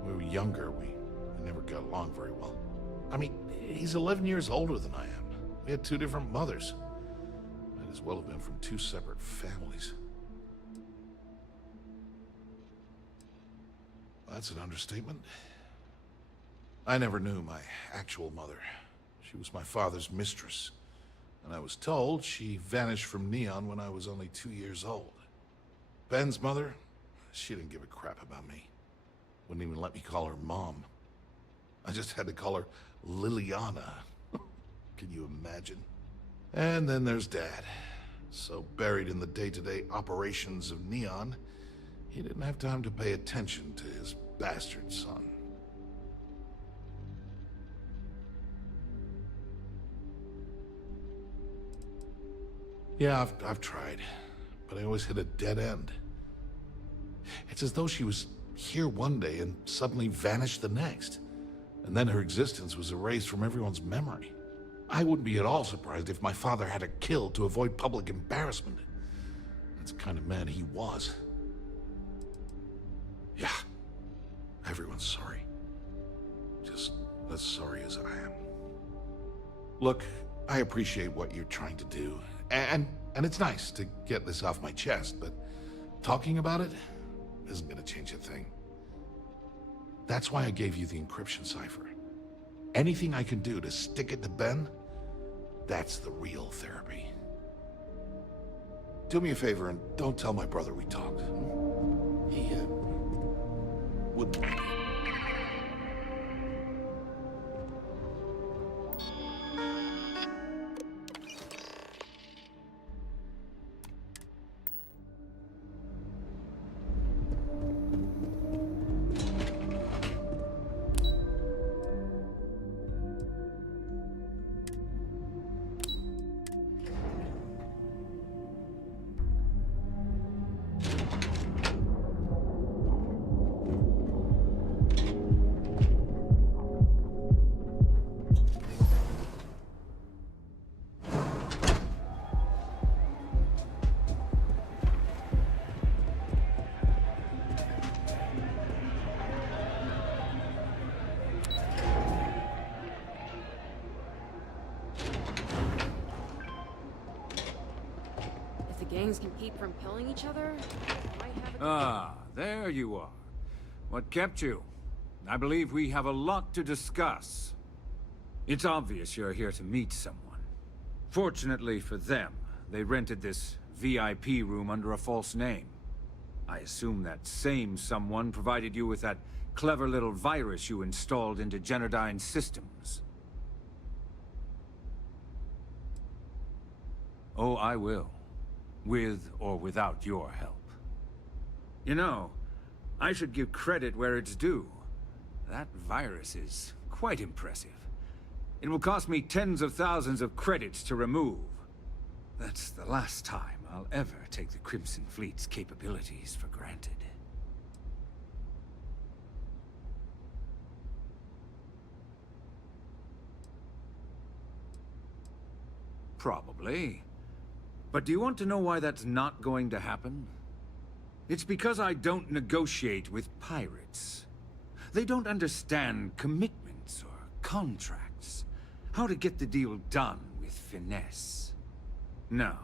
When we were younger, we never got along very well. I mean, he's 11 years older than I am. We had 2 different mothers. Might as well have been from 2 separate families. That's an understatement. I never knew my actual mother. She was my father's mistress. And I was told she vanished from Neon when I was only 2 years old. Ben's mother? She didn't give a crap about me. Wouldn't even let me call her Mom. I just had to call her Liliana. Can you imagine? And then there's Dad. So buried in the day-to-day operations of Neon, he didn't have time to pay attention to his bastard son. Yeah, I've tried, but I always hit a dead end. It's as though she was here one day and suddenly vanished the next. And then her existence was erased from everyone's memory. I wouldn't be at all surprised if my father had her killed to avoid public embarrassment. That's the kind of man he was. Yeah, everyone's sorry. Just as sorry as I am. Look, I appreciate what you're trying to do, and it's nice to get this off my chest, but talking about it isn't gonna change a thing. That's why I gave you the encryption cipher. Anything I can do to stick it to Ben, that's the real therapy. Do me a favor and don't tell my brother we talked. He wouldn't like it. gangs can keep from killing each other, might have a... Ah, there you are. What kept you? I believe we have a lot to discuss. It's obvious you're here to meet someone. Fortunately for them, they rented this VIP room under a false name. I assume that same someone provided you with that clever little virus you installed into Generdyne's systems. Oh, I will. With or without your help. You know, I should give credit where it's due. That virus is quite impressive. It will cost me tens of thousands of credits to remove. That's the last time I'll ever take the Crimson Fleet's capabilities for granted. Probably. But do you want to know why that's not going to happen? It's because I don't negotiate with pirates. They don't understand commitments or contracts. How to get the deal done with finesse. No.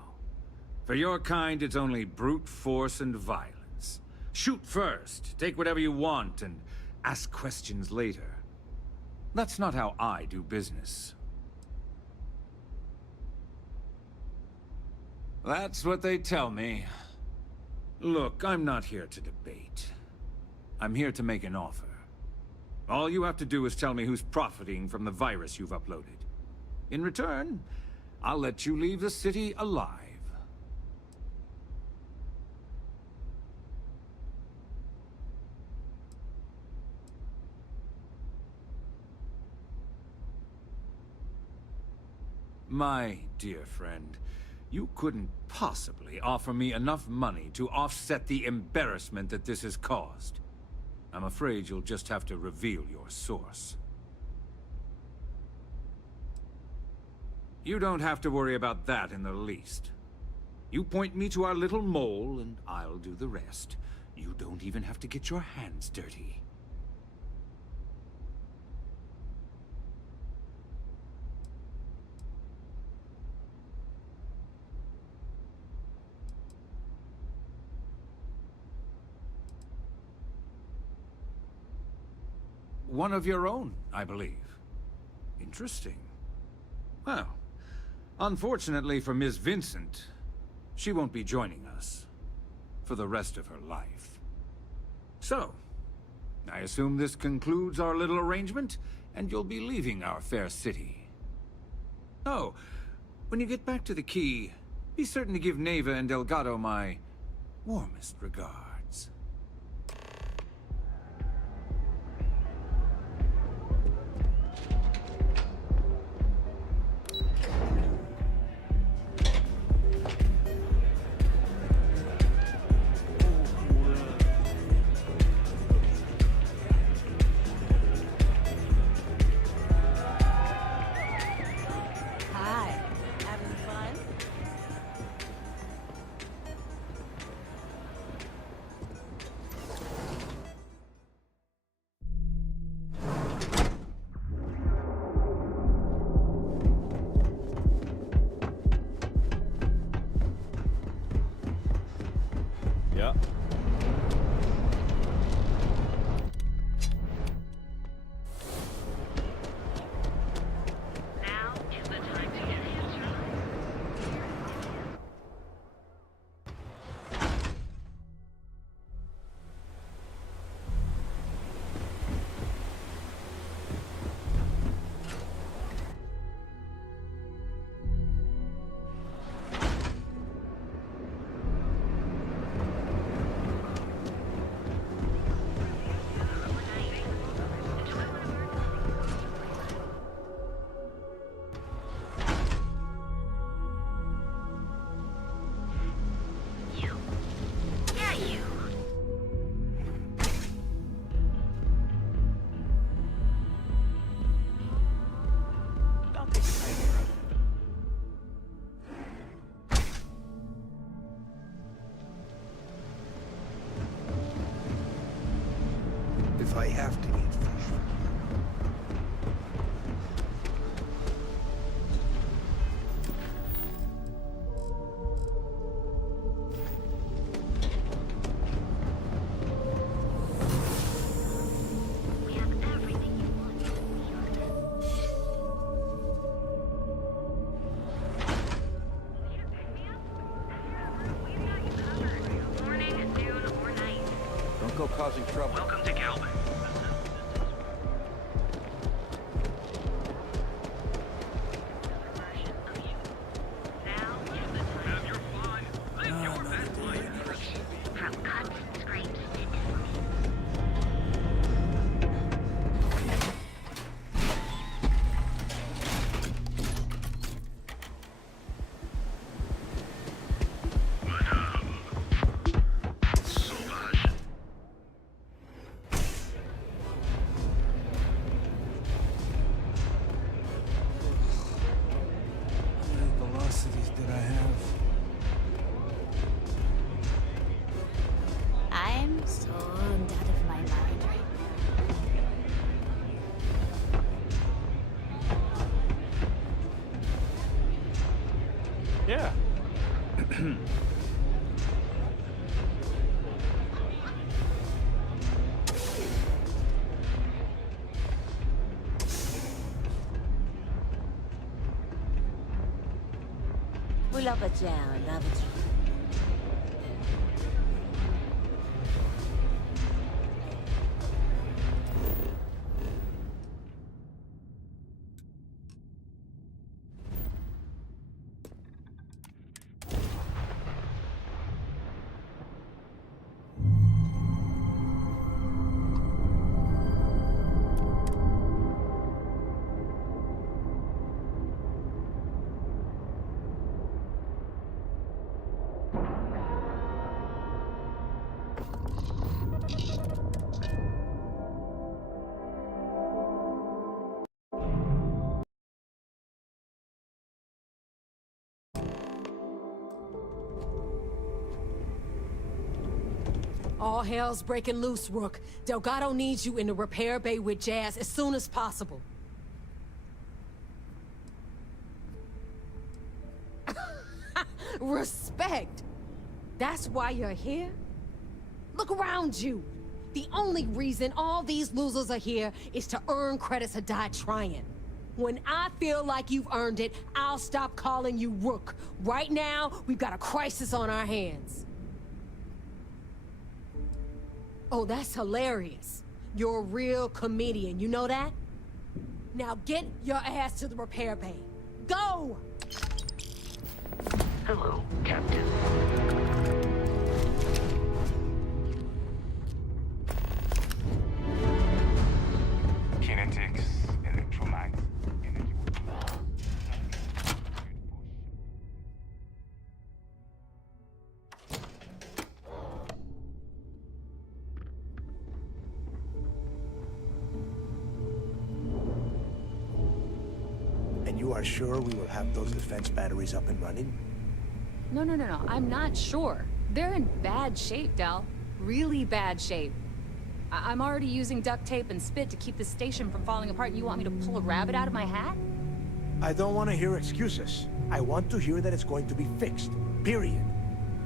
For your kind, it's only brute force and violence. Shoot first, take whatever you want, and ask questions later. That's not how I do business. That's what they tell me. Look, I'm not here to debate. I'm here to make an offer. All you have to do is tell me who's profiting from the virus you've uploaded. In return, I'll let you leave the city alive. My dear friend, you couldn't possibly offer me enough money to offset the embarrassment that this has caused. I'm afraid you'll just have to reveal your source. You don't have to worry about that in the least. You point me to our little mole, and I'll do the rest. You don't even have to get your hands dirty. One of your own, I believe. Interesting. Well, unfortunately for Ms. Vincent, she won't be joining us for the rest of her life. So, I assume this concludes our little arrangement, and you'll be leaving our fair city. Oh, when you get back to the Key, be certain to give Neva and Delgado my warmest regards. if I have to eat fish. We have everything you want. Morning, noon, or night. Don't go causing trouble. Welcome to Galvin. From cuts and scrapes to infamy. How many velocities did I have? I'm so out of my mind right Yeah. Wala pa dyan, dapat All hell's breaking loose, Rook. Delgado needs you in the repair bay with Jazz as soon as possible. Respect! That's why you're here? Look around you! The only reason all these losers are here is to earn credits or die trying. When I feel like you've earned it, I'll stop calling you Rook. Right now, we've got a crisis on our hands. Oh, that's hilarious. You're a real comedian, you know that? Now get your ass to the repair bay. Go! Hello, Captain. Kinetics, electromagnetic energy. And you are sure we will have those defense batteries up and running? No. I'm not sure. They're in bad shape, Del. Really bad shape. I'm already using duct tape and spit to keep the station from falling apart, and you want me to pull a rabbit out of my hat? I don't want to hear excuses. I want to hear that it's going to be fixed. Period.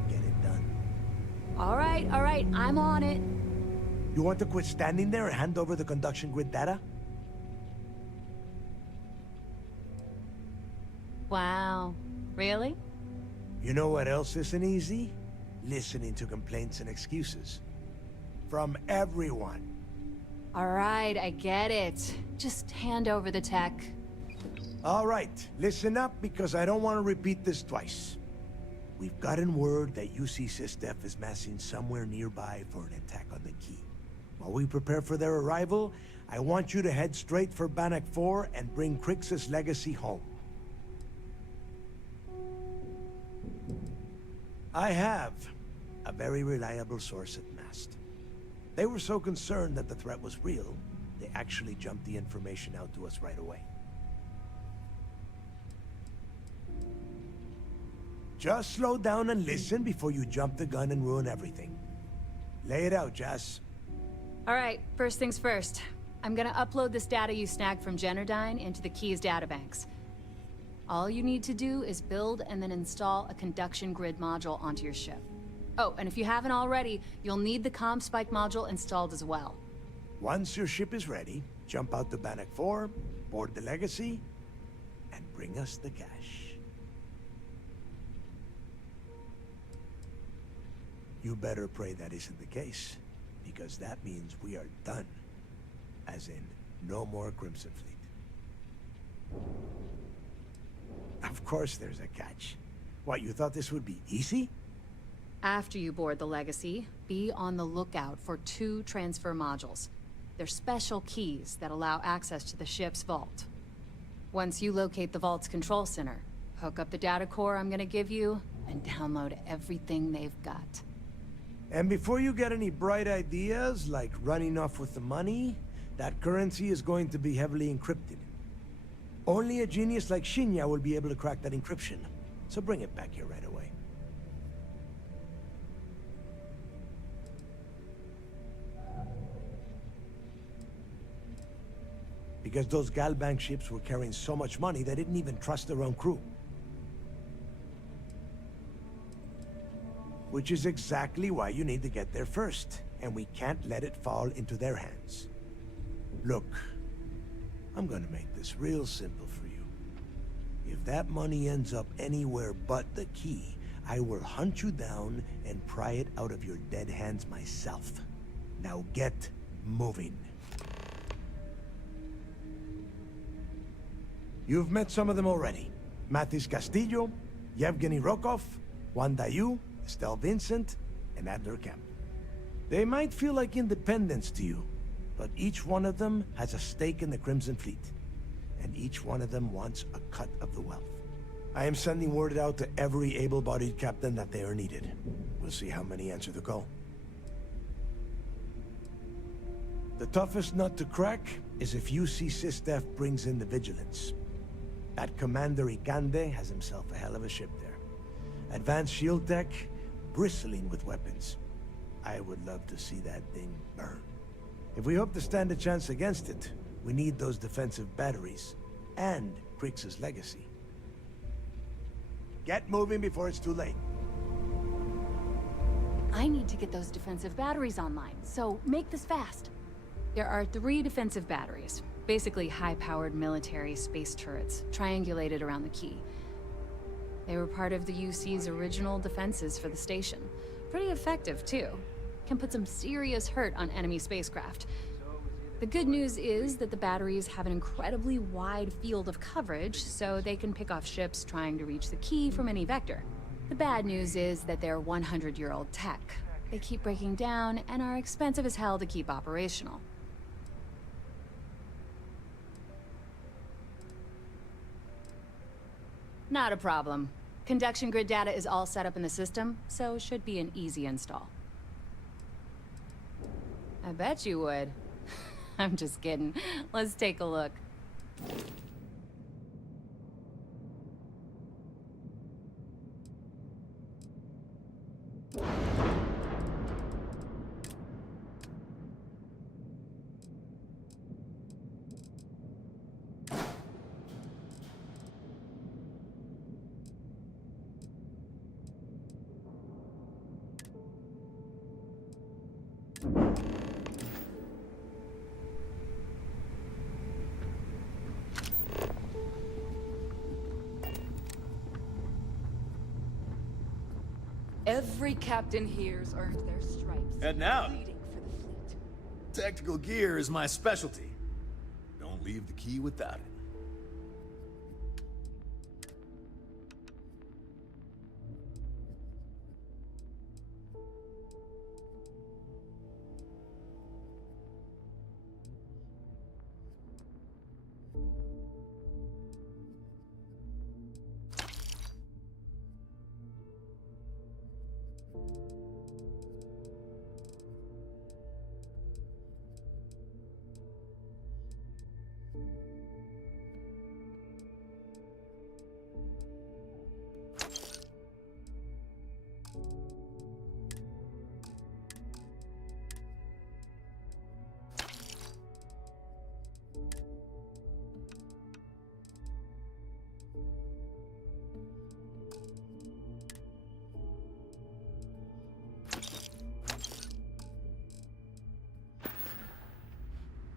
Get it done. All right. I'm on it. You want to quit standing there and hand over the conduction grid data? Wow. Really? You know what else isn't easy? Listening to complaints and excuses. From everyone. All right, I get it. Just hand over the tech. All right, listen up because I don't want to repeat this twice. We've gotten word that UC SysDef is massing somewhere nearby for an attack on the key. While we prepare for their arrival, I want you to head straight for Bannock 4 and bring Kryx's legacy home. I have a very reliable source at Mast. They were so concerned that the threat was real, they actually jumped the information out to us right away. Just slow down and listen before you jump the gun and ruin everything. Lay it out, Jazz. Alright, first things first. I'm gonna upload this data you snagged from Generdyne into the Keys databanks. All you need to do is build and then install a conduction grid module onto your ship. Oh, and if you haven't already, you'll need the comm spike module installed as well. Once your ship is ready, jump out the Bannock 4, board the Legacy, and bring us the cash. You better pray that isn't the case, because that means we are done. As in, no more Crimson Fleet. Of course there's a catch. What, you thought this would be easy? After you board the Legacy, be on the lookout for 2 transfer modules. They're special keys that allow access to the ship's vault. Once you locate the vault's control center, hook up the data core I'm gonna give you, and download everything they've got. And before you get any bright ideas, like running off with the money, that currency is going to be heavily encrypted. Only a genius like Shinya will be able to crack that encryption. So bring it back here right away. Because those Galbank ships were carrying so much money, they didn't even trust their own crew. Which is exactly why you need to get there first, and we can't let it fall into their hands. Look, I'm gonna make this real simple for you. If that money ends up anywhere but the key, I will hunt you down and pry it out of your dead hands myself. Now get moving. You've met some of them already. Matis Castillo, Yevgeny Rokov, Juan Dayu, Estelle Vincent, and Adler Kemp. They might feel like independents to you, but each one of them has a stake in the Crimson Fleet, and each one of them wants a cut of the wealth. I am sending word out to every able-bodied captain that they are needed. We'll see how many answer the call. The toughest nut to crack is if UC SysDef brings in the Vigilance. That Commander Ikande has himself a hell of a ship there. Advanced shield tech, bristling with weapons. I would love to see that thing burn. If we hope to stand a chance against it, we need those defensive batteries, and Kryx's legacy. Get moving before it's too late. I need to get those defensive batteries online, so make this fast. There are 3 defensive batteries, basically high-powered military space turrets, triangulated around the key. They were part of the UC's original defenses for the station. Pretty effective, too. Can put some serious hurt on enemy spacecraft. The good news is that the batteries have an incredibly wide field of coverage, so they can pick off ships trying to reach the key from any vector. The bad news is that they're 100-year-old tech. They keep breaking down and are expensive as hell to keep operational. Not a problem. Conduction grid data is all set up in the system, so it should be an easy install. I bet you would. I'm just kidding. Let's take a look. Every captain here's earned their stripes. And now, Bleeding for the fleet. tactical gear is my specialty. Don't leave the key without it.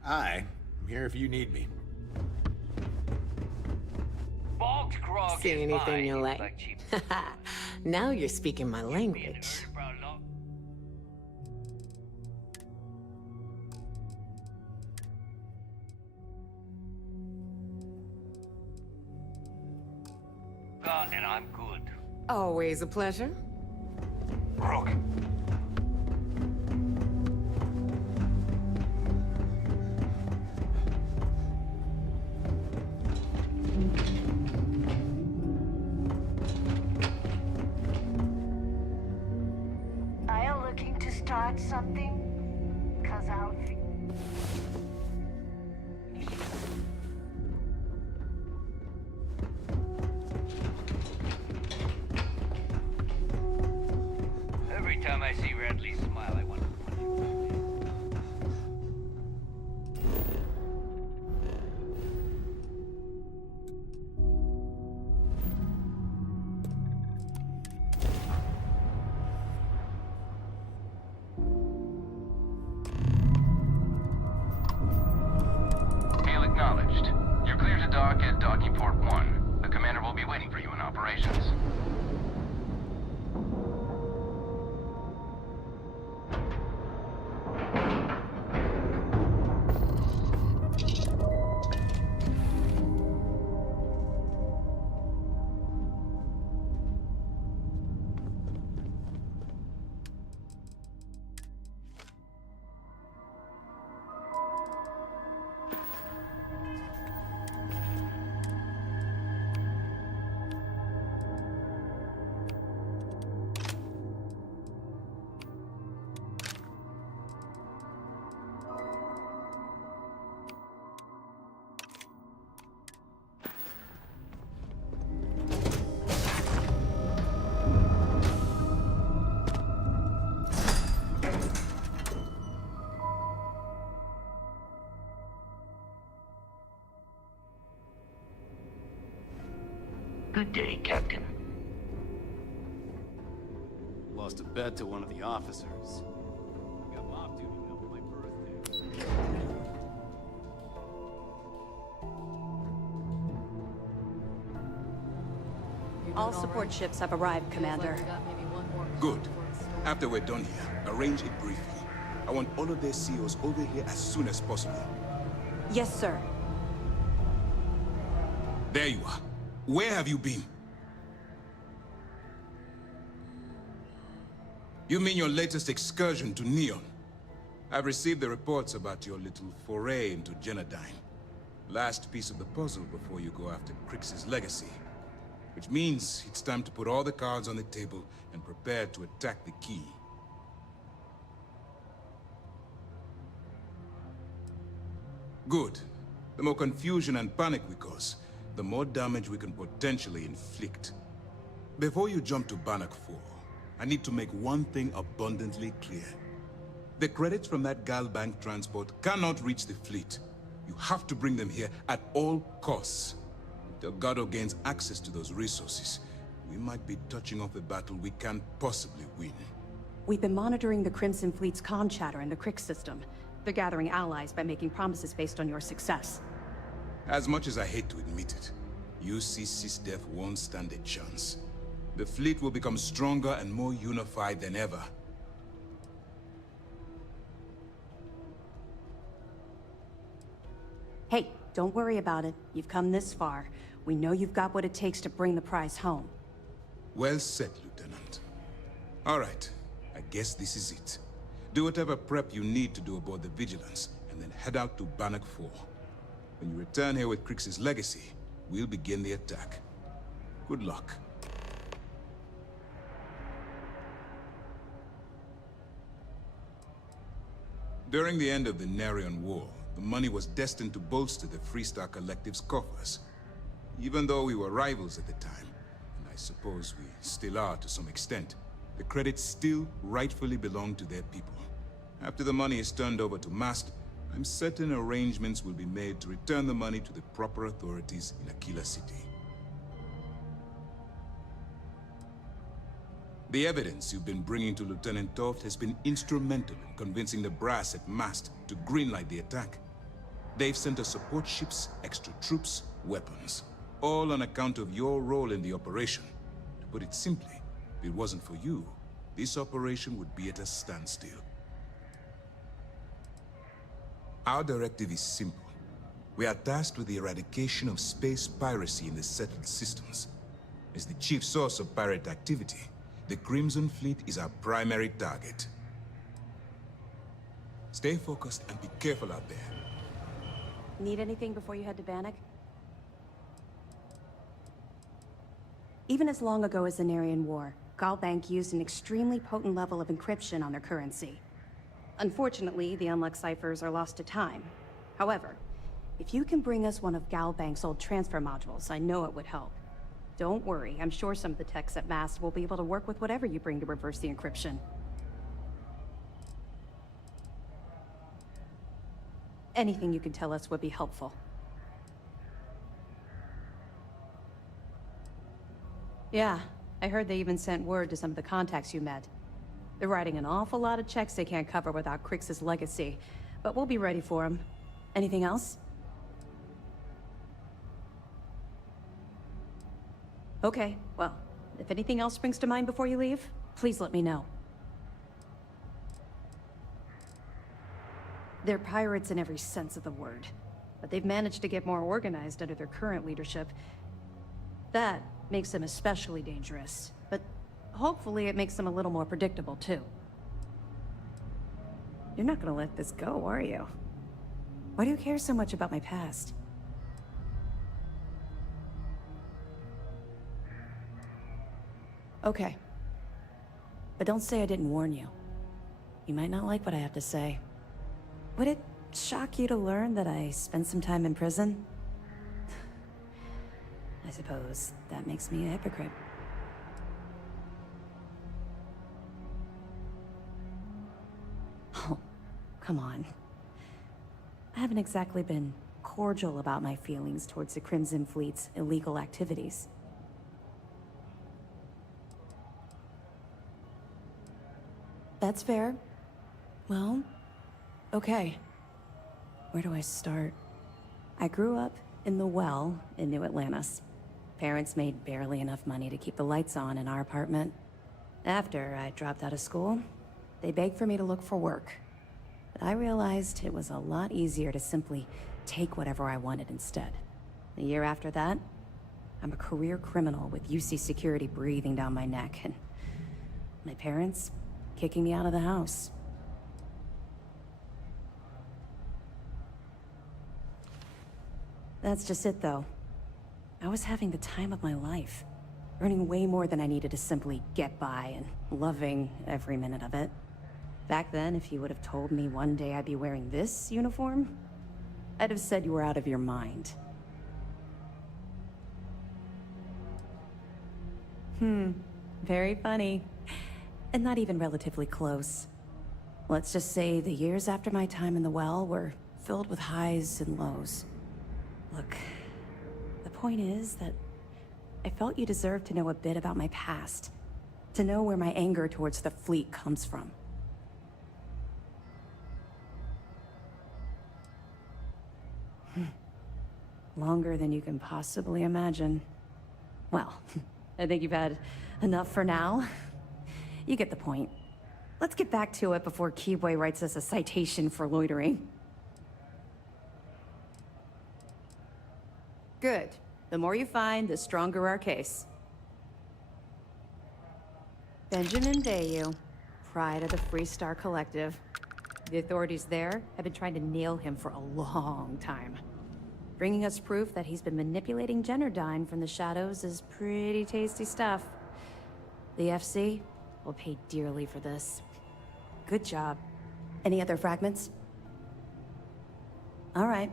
Hi. I'm here if you need me. See anything you like? Now you're speaking my language. And I'm good. Always a pleasure. Rook. Are you looking to start something? 'Cause I'll... Every time I see Radley smile, I want to punch him. Hail acknowledged. You're clear to dock at docking port 1. The commander will be waiting for you in operations. Good day, Captain. Lost a bet to one of the officers. Got mob duty now for my birthday. All support ships have arrived, Commander. Good. After we're done here, arrange it briefly. I want all of their CEOs over here as soon as possible. Yes, sir. There you are. Where have you been? You mean your latest excursion to Neon? I've received the reports about your little foray into Genodyne. Last piece of the puzzle before you go after Kryx's legacy. Which means it's time to put all the cards on the table and prepare to attack the key. Good. The more confusion and panic we cause, the more damage we can potentially inflict. Before you jump to Bannock 4, I need to make one thing abundantly clear. The credits from that Galbank transport cannot reach the fleet. You have to bring them here at all costs. If Delgado gains access to those resources, we might be touching off a battle we can't possibly win. We've been monitoring the Crimson Fleet's comm chatter in the Kryx system. They're gathering allies by making promises based on your success. As much as I hate to admit it, UC SysDef won't stand a chance. The fleet will become stronger and more unified than ever. Hey, don't worry about it. You've come this far. We know you've got what it takes to bring the prize home. Well said, Lieutenant. All right, I guess this is it. Do whatever prep you need to do aboard the Vigilance, and then head out to Bannock 4. When you return here with Kryx's legacy, we'll begin the attack. Good luck. During the end of the Nerion War, the money was destined to bolster the Freestar Collective's coffers. Even though we were rivals at the time, and I suppose we still are to some extent, the credits still rightfully belong to their people. After the money is turned over to Mast, I'm certain arrangements will be made to return the money to the proper authorities in Aquila City. The evidence you've been bringing to Lieutenant Toft has been instrumental in convincing the brass at Mast to greenlight the attack. They've sent us support ships, extra troops, weapons. All on account of your role in the operation. To put it simply, if it wasn't for you, this operation would be at a standstill. Our directive is simple. We are tasked with the eradication of space piracy in the settled systems. As the chief source of pirate activity, the Crimson Fleet is our primary target. Stay focused and be careful out there. Need anything before you head to Bannock? Even as long ago as the Narian War, Galbank used an extremely potent level of encryption on their currency. Unfortunately, the unlocked ciphers are lost to time. However, if you can bring us one of Galbank's old transfer modules, I know it would help. Don't worry, I'm sure some of the techs at MAST will be able to work with whatever you bring to reverse the encryption. Anything you can tell us would be helpful. Yeah, I heard they even sent word to some of the contacts you met. They're writing an awful lot of checks they can't cover without Kryx's legacy, but we'll be ready for them. Anything else? Okay, well, if anything else springs to mind before you leave, please let me know. They're pirates in every sense of the word, but they've managed to get more organized under their current leadership. That makes them especially dangerous, but hopefully it makes them a little more predictable, too. You're not gonna let this go, are you? Why do you care so much about my past? Okay. But don't say I didn't warn you. You might not like what I have to say. Would it shock you to learn that I spent some time in prison? I suppose that makes me a hypocrite. Oh, come on. I haven't exactly been cordial about my feelings towards the Crimson Fleet's illegal activities. That's fair. Well, okay. Where do I start? I grew up in the Well in New Atlantis. Parents made barely enough money to keep the lights on in our apartment. After I dropped out of school, they begged for me to look for work. But I realized it was a lot easier to simply take whatever I wanted instead. The year after that, I'm a career criminal with UC security breathing down my neck, and my parents kicking me out of the house. That's just it, though. I was having the time of my life, earning way more than I needed to simply get by and loving every minute of it. Back then, if you would have told me one day I'd be wearing this uniform, I'd have said you were out of your mind. Very funny. And not even relatively close. Let's just say the years after my time in the Well were filled with highs and lows. Look, the point is that I felt you deserved to know a bit about my past. To know where my anger towards the fleet comes from. Longer than you can possibly imagine. Well, I think you've had enough for now. You get the point. Let's get back to it before Keyboy writes us a citation for loitering. Good. The more you find, the stronger our case. Benjamin Dayu, pride of the Free Star Collective. The authorities there have been trying to nail him for a long time. Bringing us proof that he's been manipulating Generdyne from the shadows is pretty tasty stuff. The FC will pay dearly for this. Good job. Any other fragments? All right.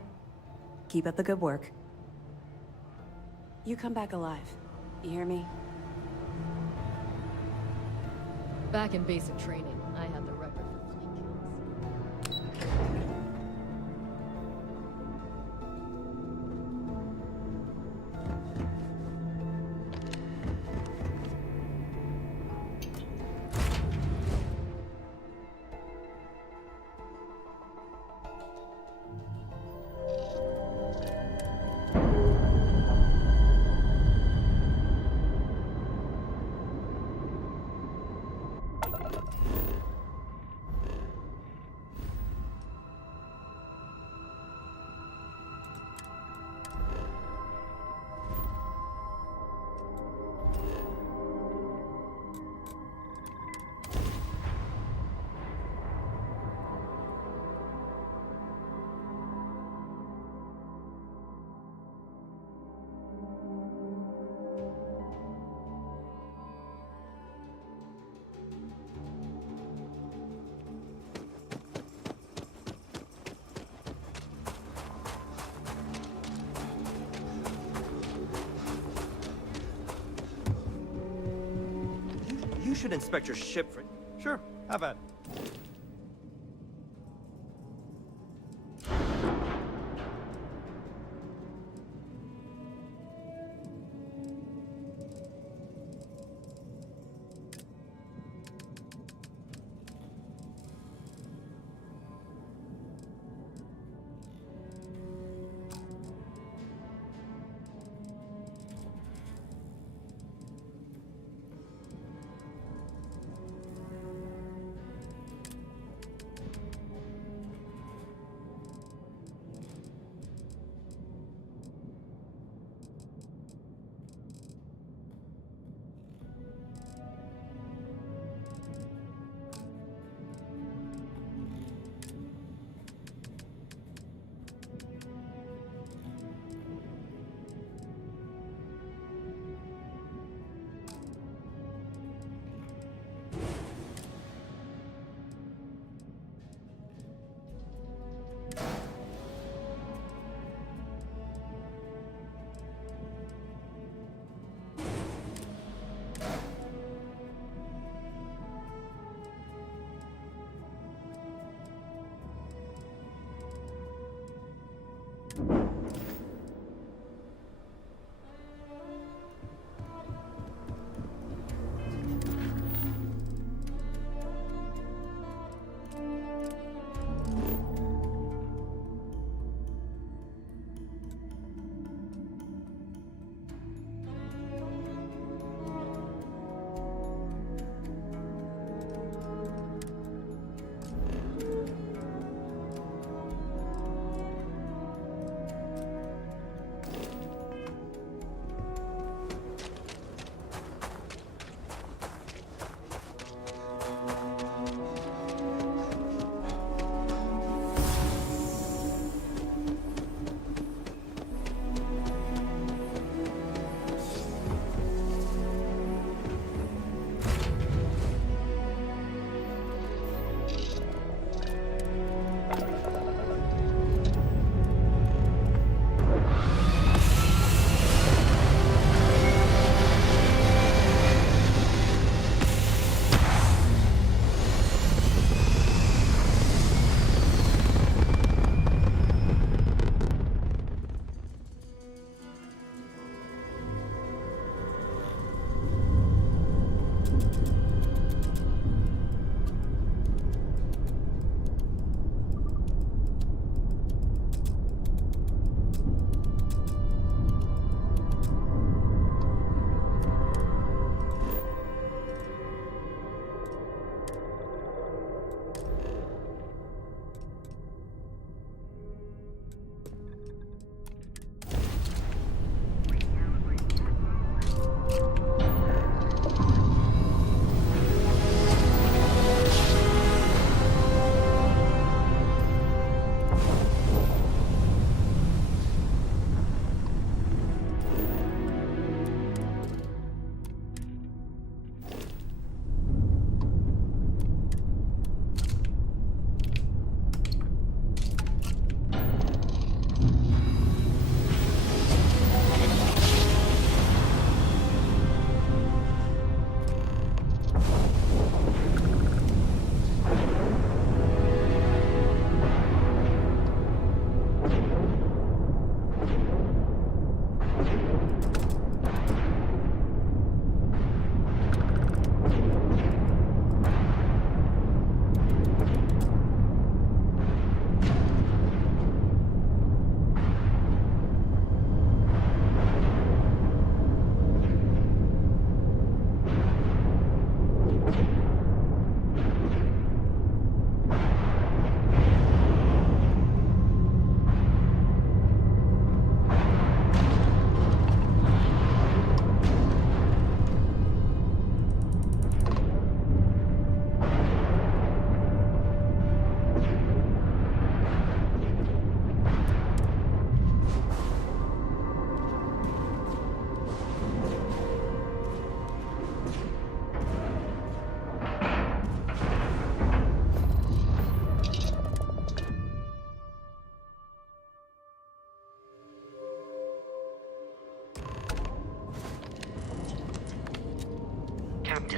Keep up the good work. You come back alive. You hear me? Back in basic training, I had the record for fleet kills. should inspect your ship for... Sure, have at it.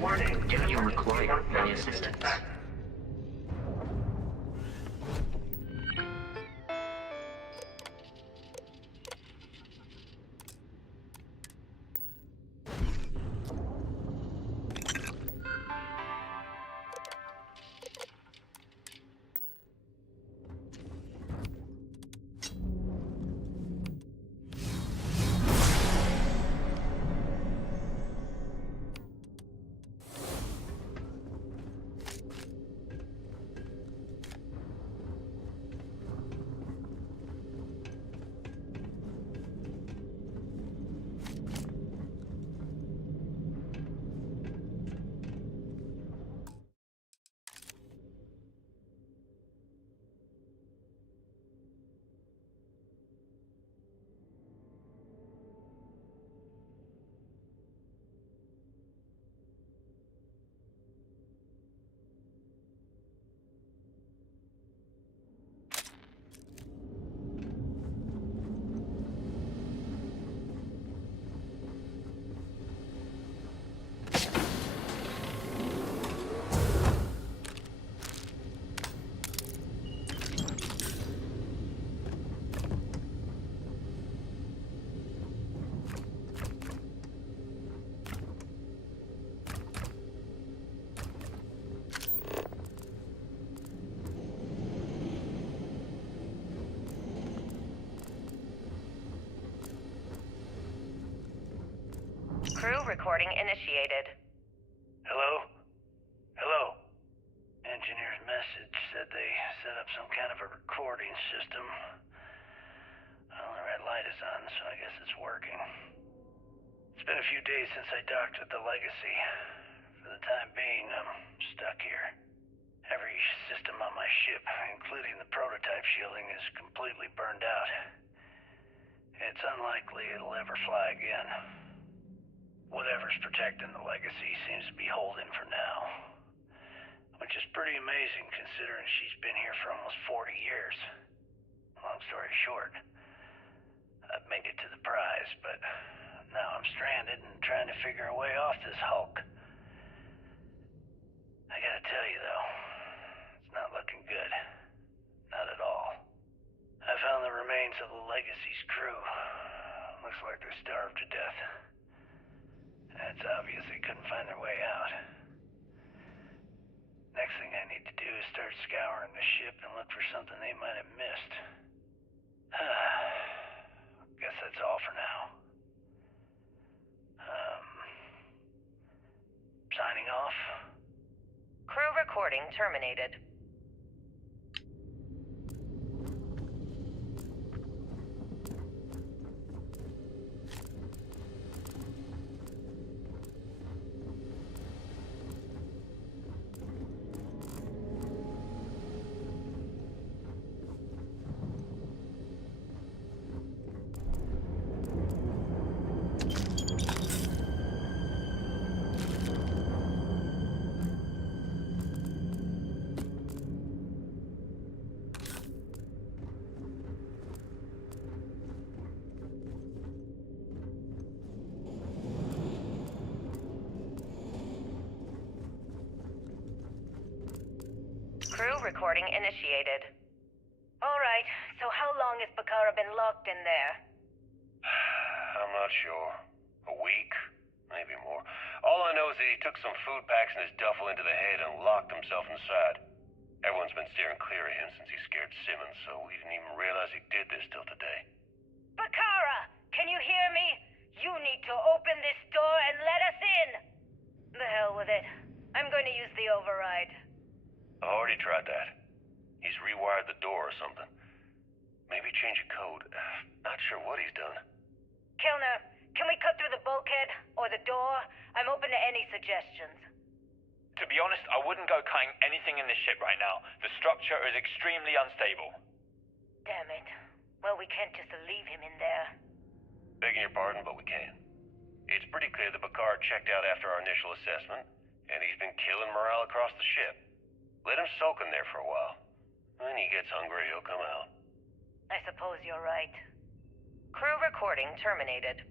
Warning, do you require my assistance? Crew recording initiated. Hello? Hello? Engineer's message said they set up some kind of a recording system. Well, the red light is on, so I guess it's working. It's been a few days since I docked with the Legacy. For the time being, I'm stuck here. Every system on my ship, including the prototype shielding, is completely burned out. It's unlikely it'll ever fly again. Whatever's protecting the Legacy seems to be holding for now. Which is pretty amazing considering she's been here for almost 40 years. Long story short, I've made it to the prize, but now I'm stranded and trying to figure a way off this hulk. I gotta tell you though, it's not looking good. Not at all. I found the remains of the Legacy's crew. Looks like they're starved to death. It's obvious they couldn't find their way out. Next thing I need to do is start scouring the ship and look for something they might have missed. Guess that's all for now. Signing off. Crew recording terminated. Crew recording initiated. Alright, so how long has Bakara been locked in there? I'm not sure. A week? Maybe more. All I know is that he took some food packs in his duffel into the head and locked himself inside. Everyone's been steering clear of him since he scared Simmons, so we didn't even realize he did this till today. Bakara! Can you hear me? You need to open this door and let us in! The hell with it. I'm going to use the override. I already tried that. He's rewired the door or something. Maybe change a code. Not sure what he's done. Kilner, can we cut through the bulkhead? Or the door? I'm open to any suggestions. To be honest, I wouldn't go cutting anything in this ship right now. The structure is extremely unstable. Damn it. Well, we can't just leave him in there. Begging your pardon, but we can. It's pretty clear that Picard checked out after our initial assessment, and he's been killing morale across the ship. Let him soak in there for a while. When he gets hungry, he'll come out. I suppose you're right. Crew recording terminated.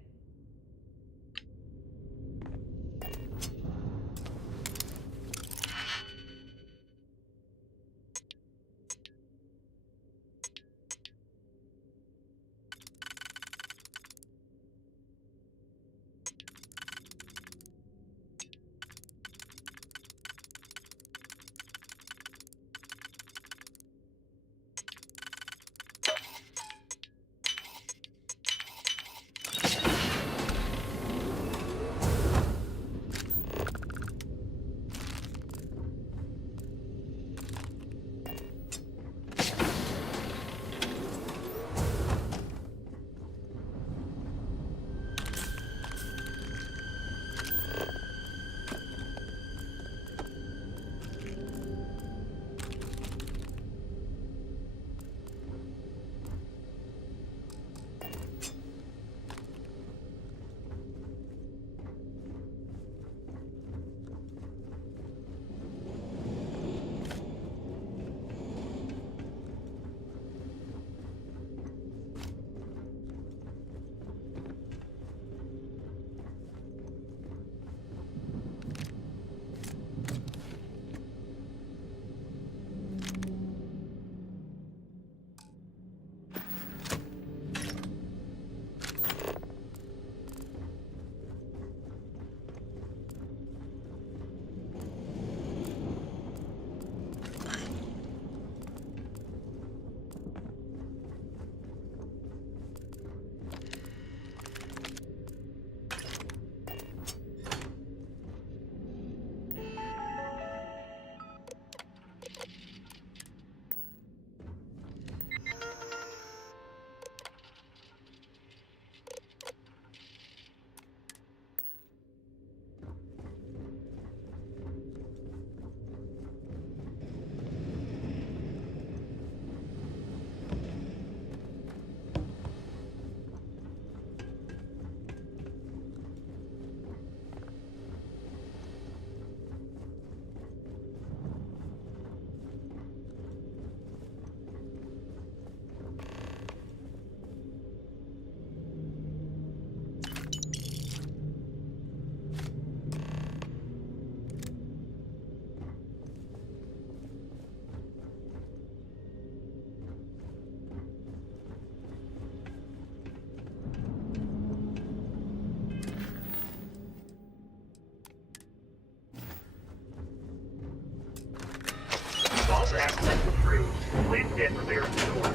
Police did clear the door.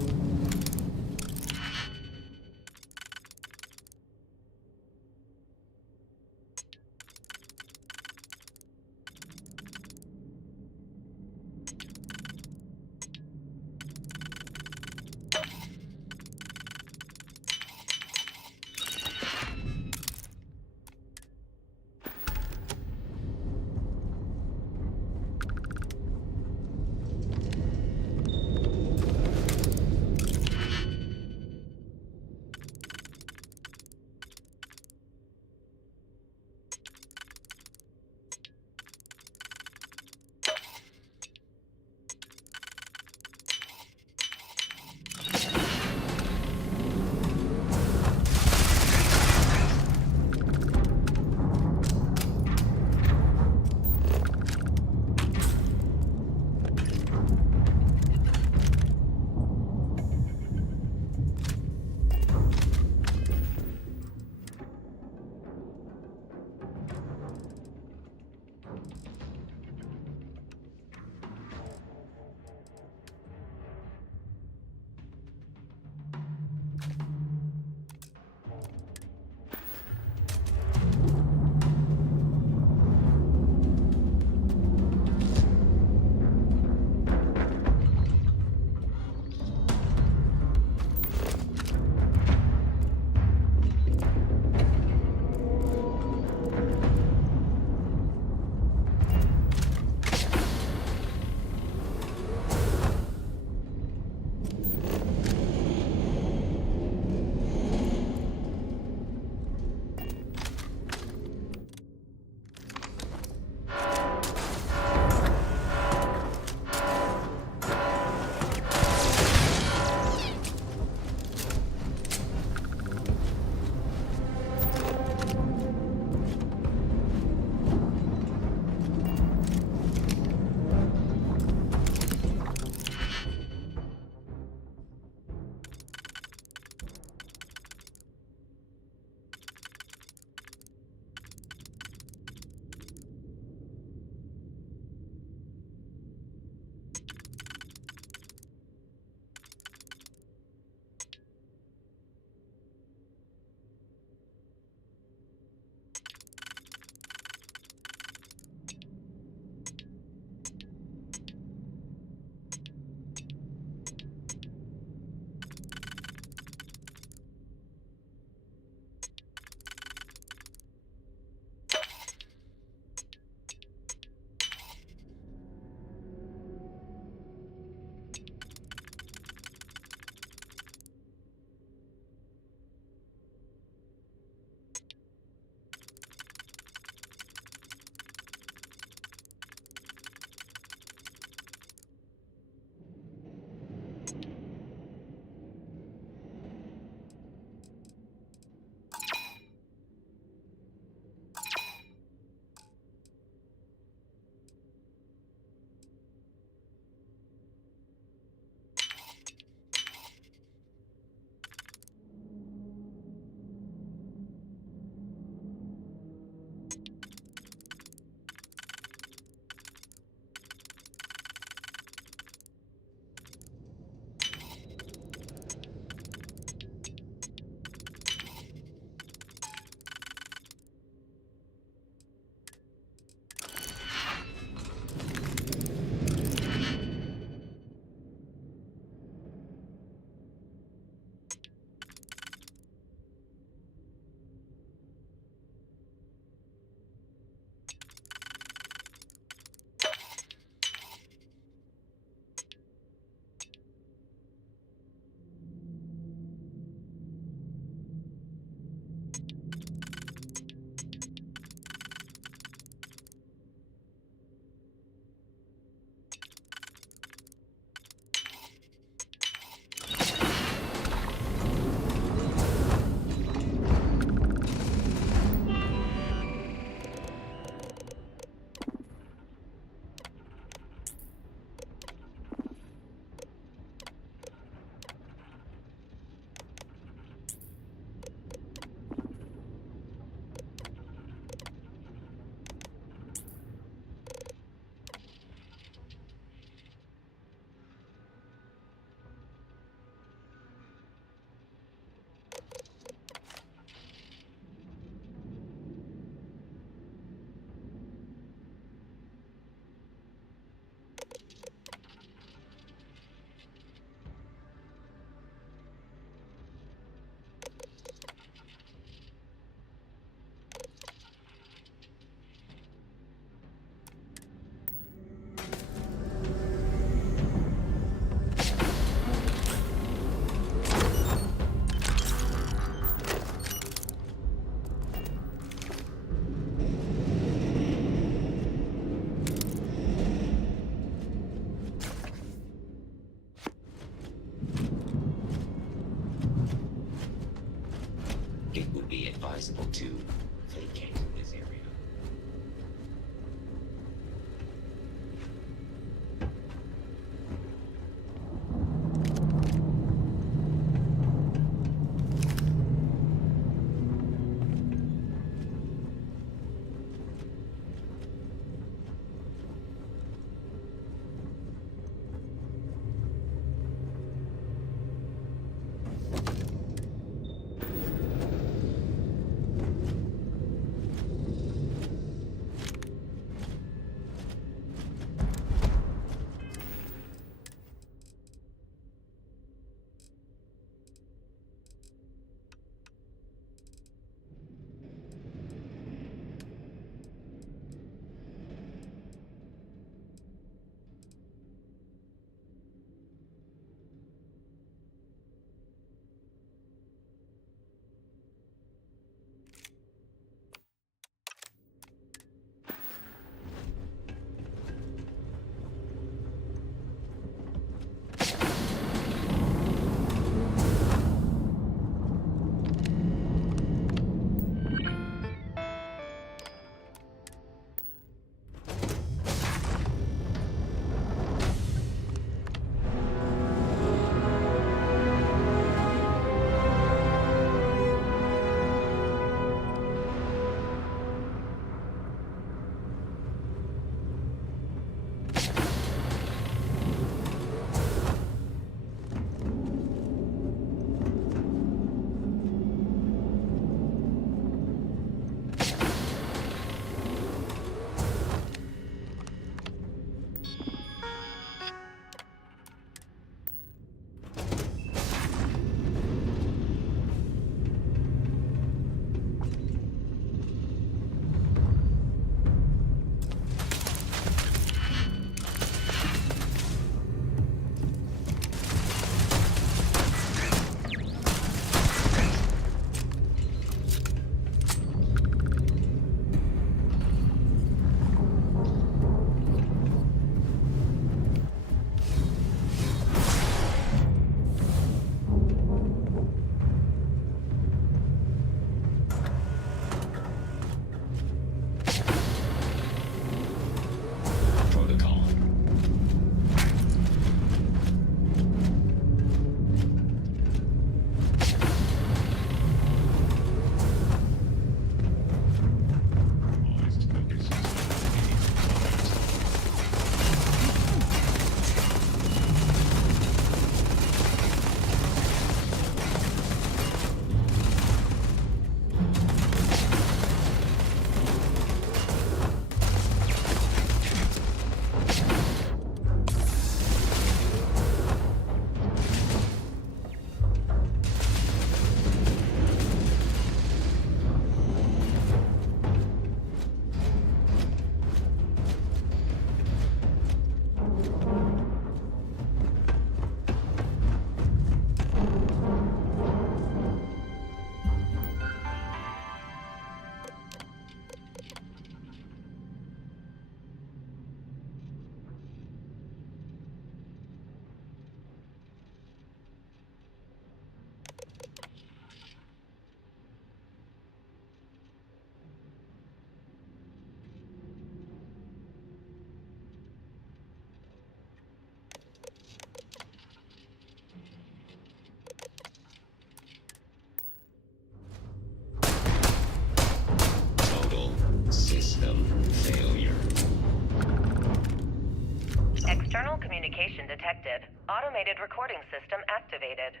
External communication detected. Automated recording system activated.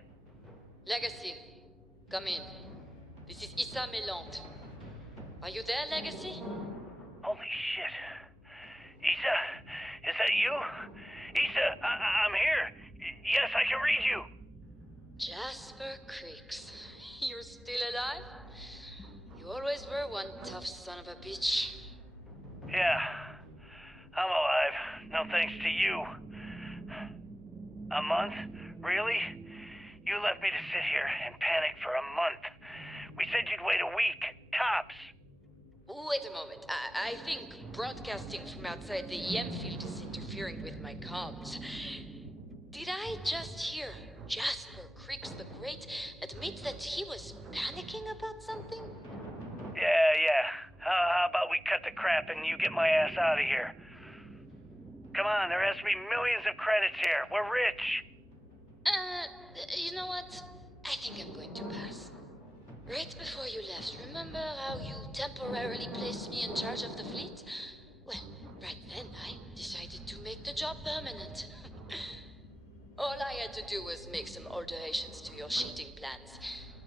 Legacy, come in. This is Issa Melant. Are you there, Legacy? Holy shit. Issa, is that you? Issa, I'm here. Yes, I can read you. Jasper Kryx. You're still alive? You always were one tough son of a bitch. Yeah, I'm alive. No thanks to you. A month? Really? You left me to sit here and panic for a month. We said you'd wait a week, tops. Wait a moment. I think broadcasting from outside the EM field is interfering with my comms. Did I just hear Jasper Kryx the Great admit that he was panicking about something? Yeah. How about we cut the crap and you get my ass out of here? Come on, there has to be millions of credits here. We're rich. You know what? I think I'm going to pass. Right before you left, remember how you temporarily placed me in charge of the fleet? Well, right then I decided to make the job permanent. All I had to do was make some alterations to your sheeting plans.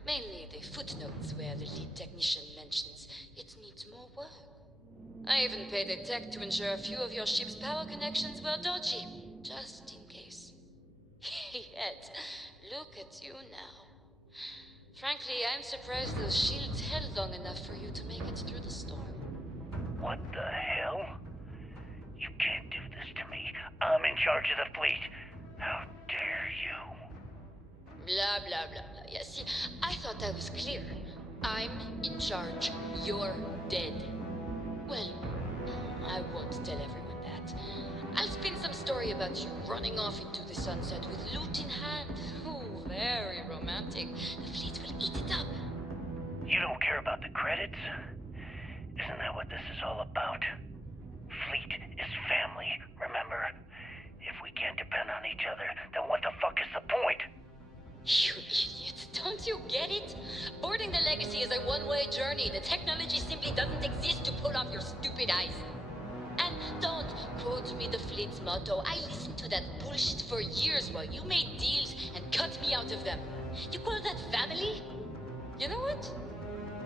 Mainly the footnotes where the lead technician mentions it needs more work. I even paid a tech to ensure a few of your ship's power connections were dodgy, just in case. Yet, look at you now. Frankly, I'm surprised those shields held long enough for you to make it through the storm. What the hell? You can't do this to me. I'm in charge of the fleet. How dare you? Blah, blah, blah, blah. Yeah, see, I thought I was clear. I'm in charge. You're dead. Well, I won't tell everyone that. I'll spin some story about you running off into the sunset with loot in hand. Ooh, very romantic. The fleet will eat it up. You don't care about the credits? Isn't that what this is all about? Fleet is family, remember? If we can't depend on each other, then what the fuck is the point? You idiot. Don't you get it? Boarding the Legacy is a one-way journey. The technology simply doesn't exist to pull off your stupid eyes. And don't quote me the fleet's motto. I listened to that bullshit for years while you made deals and cut me out of them. You call that family? You know what?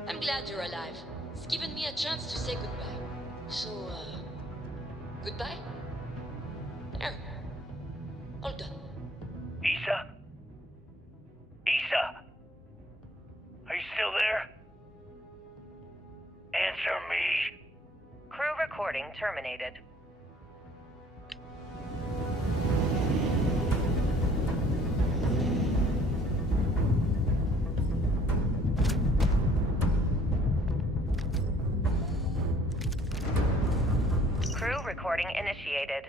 I'm glad you're alive. It's given me a chance to say goodbye. So, goodbye? There. All done. Issa? Issa? Are you still there? Answer me. Crew recording terminated. Crew recording initiated.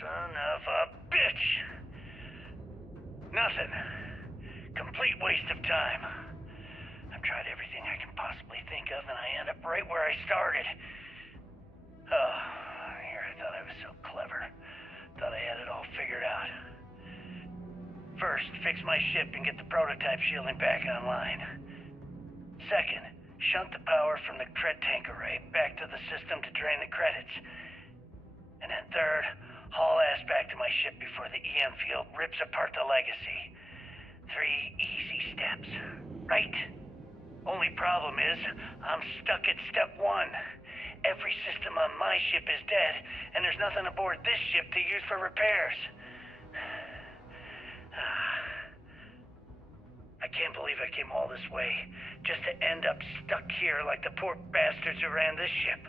Son of a bitch! Nothing. Complete waste of time. I've tried everything I can possibly think of, and I end up right where I started. Oh, here I thought I was so clever. Thought I had it all figured out. First, fix my ship and get the prototype shielding back online. Second, shunt the power from the cred tank array back to the system to drain the credits. And then third, haul ass back to my ship before the EM field rips apart the Legacy. 3 easy steps, right? Only problem is, I'm stuck at step 1. Every system on my ship is dead, and there's nothing aboard this ship to use for repairs. I can't believe I came all this way, just to end up stuck here like the poor bastards who ran this ship.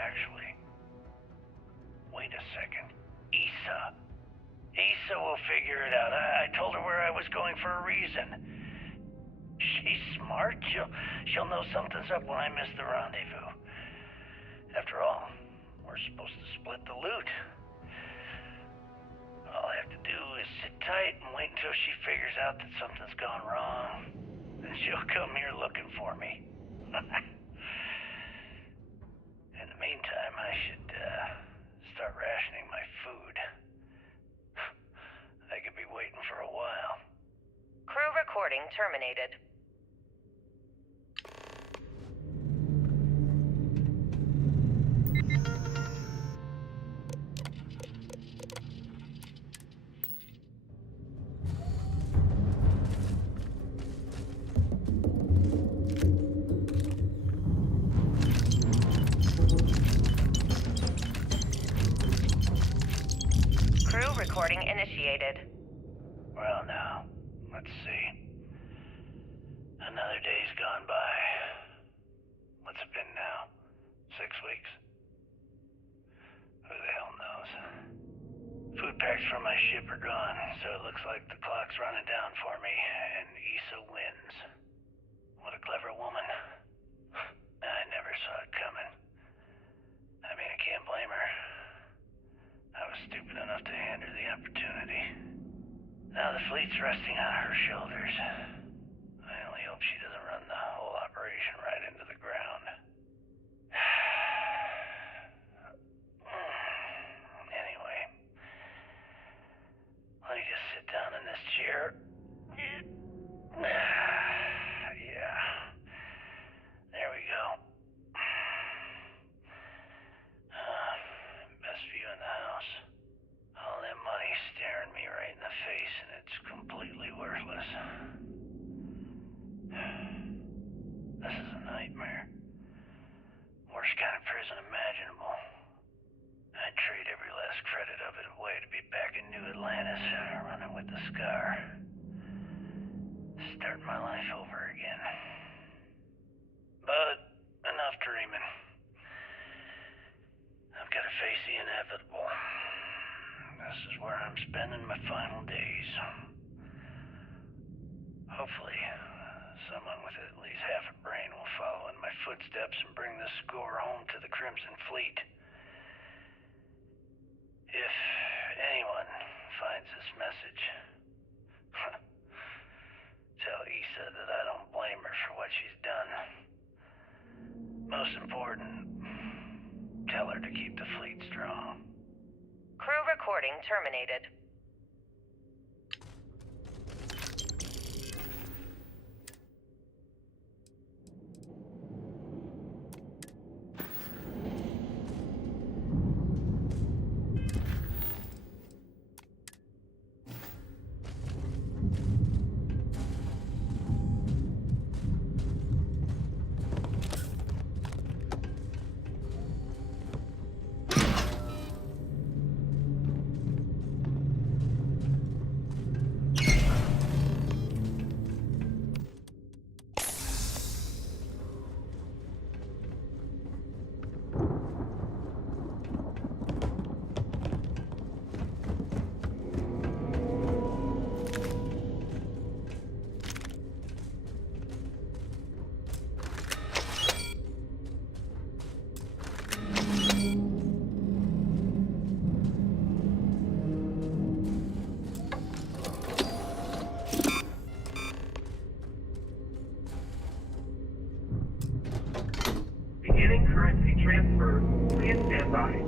Actually, wait a second. Issa will figure it out. I told her where I was going for a reason. She's smart. She'll know something's up when I miss the rendezvous. After all, we're supposed to split the loot. All I have to do is sit tight and wait until she figures out that something's gone wrong. Then she'll come here looking for me. In the meantime, I should start rationing my food. I could be waiting for a while. Crew recording terminated. recording initiated. Well, now, let's see. Another day's gone by. What's it been now? 6 weeks? Who the hell knows? Food packs from my ship are gone, so it looks like the clock's running down for me, and Issa wins. What a clever woman. I never saw it coming. I mean, I can't blame her. I was stupid enough to hand her the opportunity. Now the fleet's resting on her shoulders. I only hope she doesn't run the whole operation right into the ground. Anyway, let me just sit down in this chair. Yeah. There we go. Best view in the house. All that money staring me right in the face, and it's completely worthless. This is a nightmare. Worst kind of prison imaginable. I'd trade every last credit of it away to be back in New Atlantis, running with the Scar. Start my life over again. But enough dreaming. I've got to face the inevitable. This is where I'm spending my final days. Hopefully, someone with at least half a brain will follow in my footsteps and bring the score home to the Crimson Fleet. If anyone finds this message, tell Issa that I don't blame her for what she's done. Most important, tell her to keep the fleet strong. Crew recording terminated. Beginning currency transfer. Please stand by.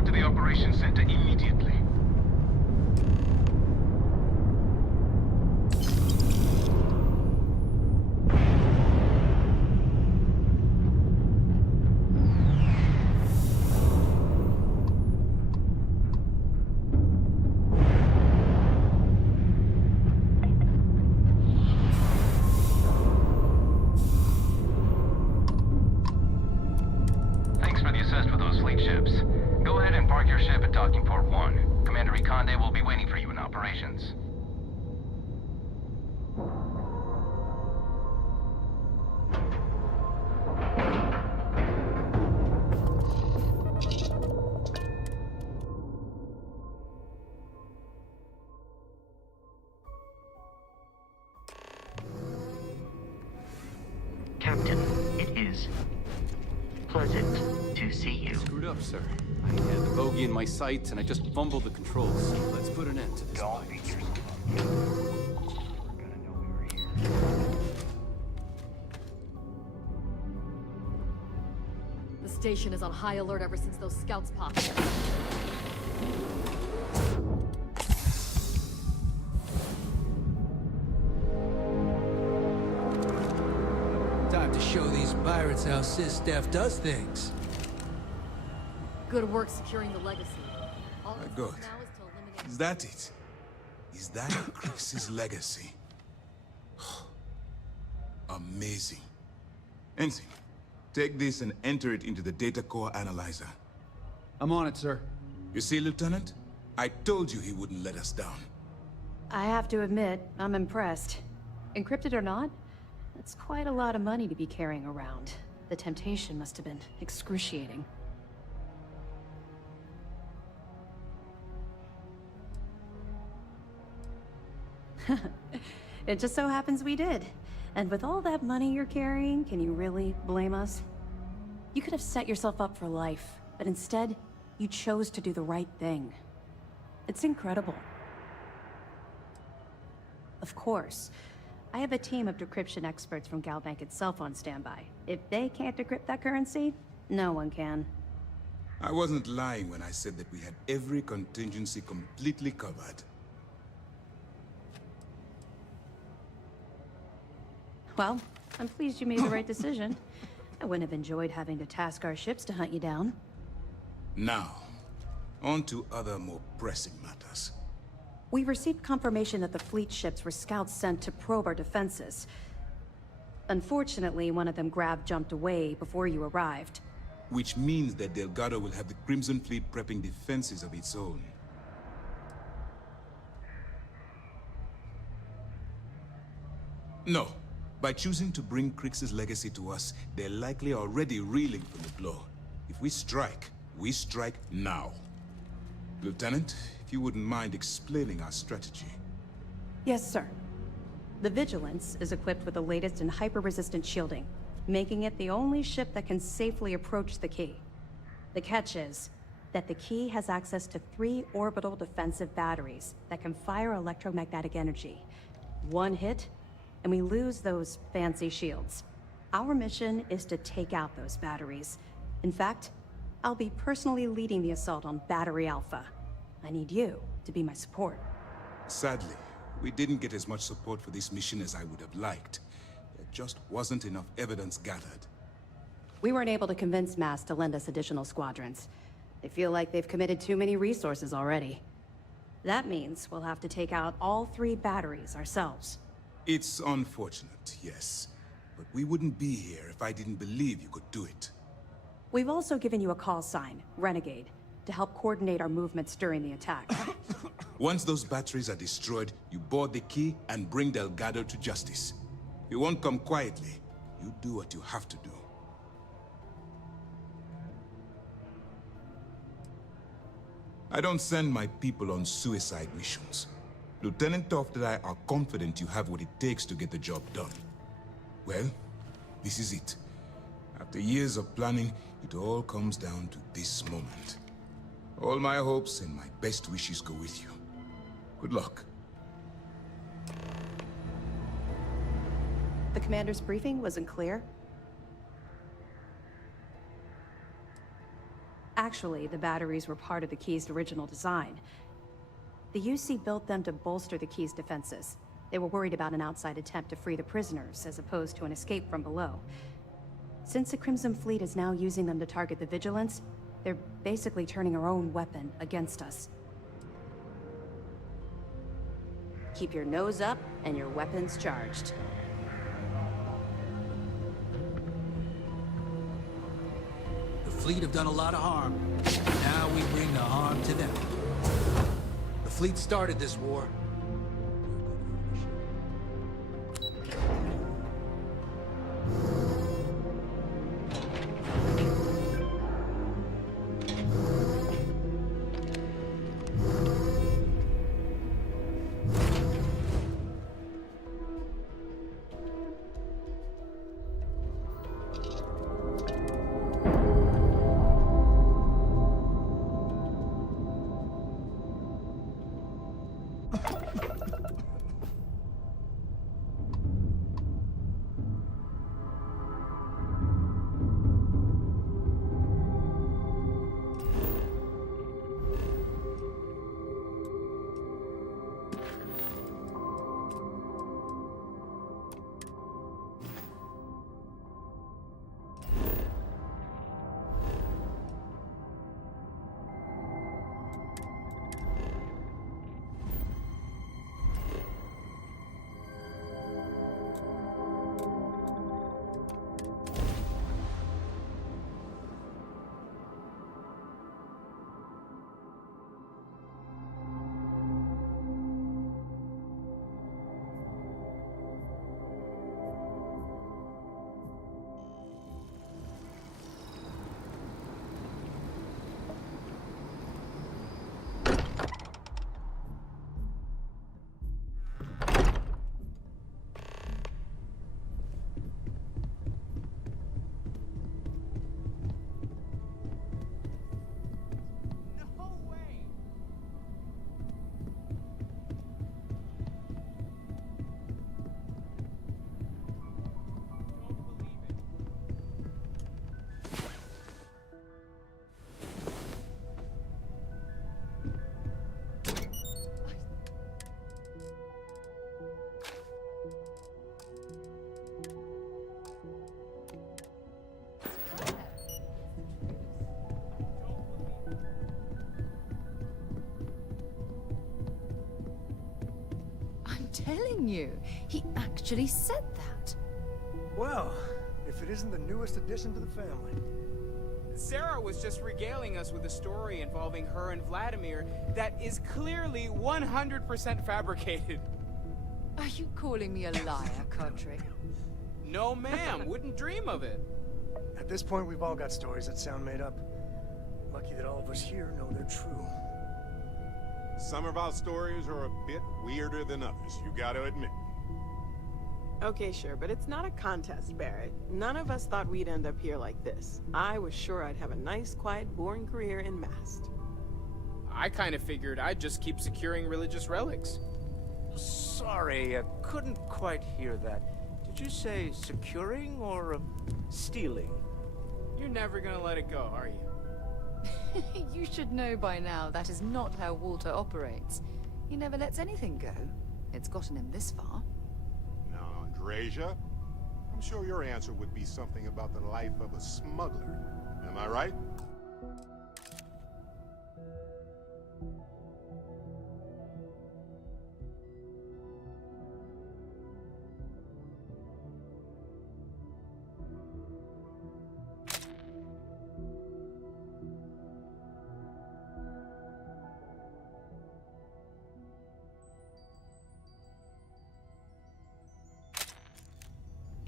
Report to the operations center immediately. Thanks for the assist with those fleet ships. Go ahead and park your ship at Docking Port 1. Commander Reconde will be waiting for you in operations. Captain, it is pleasant to see you. Screwed up, sir. I had the bogey in my sights and I just fumbled the controls. Let's put an end to this fight. The station is on high alert ever since those scouts popped. Time to show these pirates how SysDef does things. Good work securing the legacy. All My that's God. left now is to eliminate... Is that it? Is that Kryx's legacy? Amazing. Ensign, take this and enter it into the data core analyzer. I'm on it, sir. You see, Lieutenant? I told you he wouldn't let us down. I have to admit, I'm impressed. Encrypted or not, that's quite a lot of money to be carrying around. The temptation must have been excruciating. It just so happens we did. And with all that money you're carrying, can you really blame us? You could have set yourself up for life, but instead, you chose to do the right thing. It's incredible. Of course, I have a team of decryption experts from Galbank itself on standby. If they can't decrypt that currency, no one can. I wasn't lying when I said that we had every contingency completely covered. Well, I'm pleased you made the right decision. I wouldn't have enjoyed having to task our ships to hunt you down. Now, on to other more pressing matters. We received confirmation that the fleet ships were scouts sent to probe our defenses. Unfortunately, one of them jumped away before you arrived. Which means that Delgado will have the Crimson Fleet prepping defenses of its own. No. By choosing to bring Kryx's legacy to us, they're likely already reeling from the blow. If we strike now. Lieutenant, if you wouldn't mind explaining our strategy. Yes, sir. The Vigilance is equipped with the latest in hyper-resistant shielding, making it the only ship that can safely approach the key. The catch is that the key has access to 3 orbital defensive batteries that can fire electromagnetic energy. One hit, and we lose those fancy shields. Our mission is to take out those batteries. In fact, I'll be personally leading the assault on Battery Alpha. I need you to be my support. Sadly, we didn't get as much support for this mission as I would have liked. There just wasn't enough evidence gathered. We weren't able to convince MAS to lend us additional squadrons. They feel like they've committed too many resources already. That means we'll have to take out all 3 batteries ourselves. It's unfortunate, yes. But we wouldn't be here if I didn't believe you could do it. We've also given you a call sign, Renegade, to help coordinate our movements during the attack. Once those batteries are destroyed, you board the key and bring Delgado to justice. You won't come quietly. You do what you have to do. I don't send my people on suicide missions. Lieutenant Toft and I are confident you have what it takes to get the job done. Well, this is it. After years of planning, it all comes down to this moment. All my hopes and my best wishes go with you. Good luck. The commander's briefing wasn't clear. Actually, the batteries were part of the key's original design. The UC built them to bolster the key's defenses. They were worried about an outside attempt to free the prisoners, as opposed to an escape from below. Since the Crimson Fleet is now using them to target the Vigilance, they're basically turning our own weapon against us. Keep your nose up and your weapons charged. The fleet have done a lot of harm. Now we bring the harm to them. The fleet started this war. Telling you, he actually said that. Well, if it isn't the newest addition to the family. Sarah was just regaling us with a story involving her and Vladimir that is clearly 100% fabricated. Are you calling me a liar, Country? No, ma'am. Wouldn't dream of it. At this point, we've all got stories that sound made up. Lucky that all of us here know they're true. Some of our stories are a bit weirder than others, you gotta admit. Okay, sure, but it's not a contest, Barrett. None of us thought we'd end up here like this. I was sure I'd have a nice, quiet, boring career in Mast. I kind of figured I'd just keep securing religious relics. Sorry, I couldn't quite hear that. Did you say securing or stealing? You're never gonna let it go, are you? You should know by now that is not how Walter operates. He never lets anything go. It's gotten him this far. Now, Andreja, I'm sure your answer would be something about the life of a smuggler. Am I right?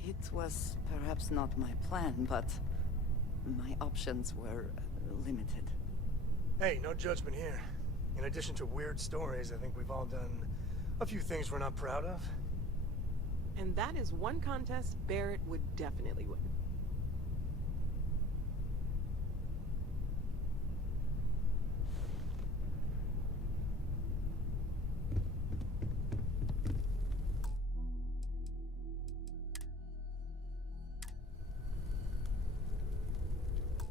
It was perhaps not my plan, but my options were limited. Hey, no judgment here. In addition to weird stories, I think we've all done a few things we're not proud of. And that is one contest Barrett would definitely win.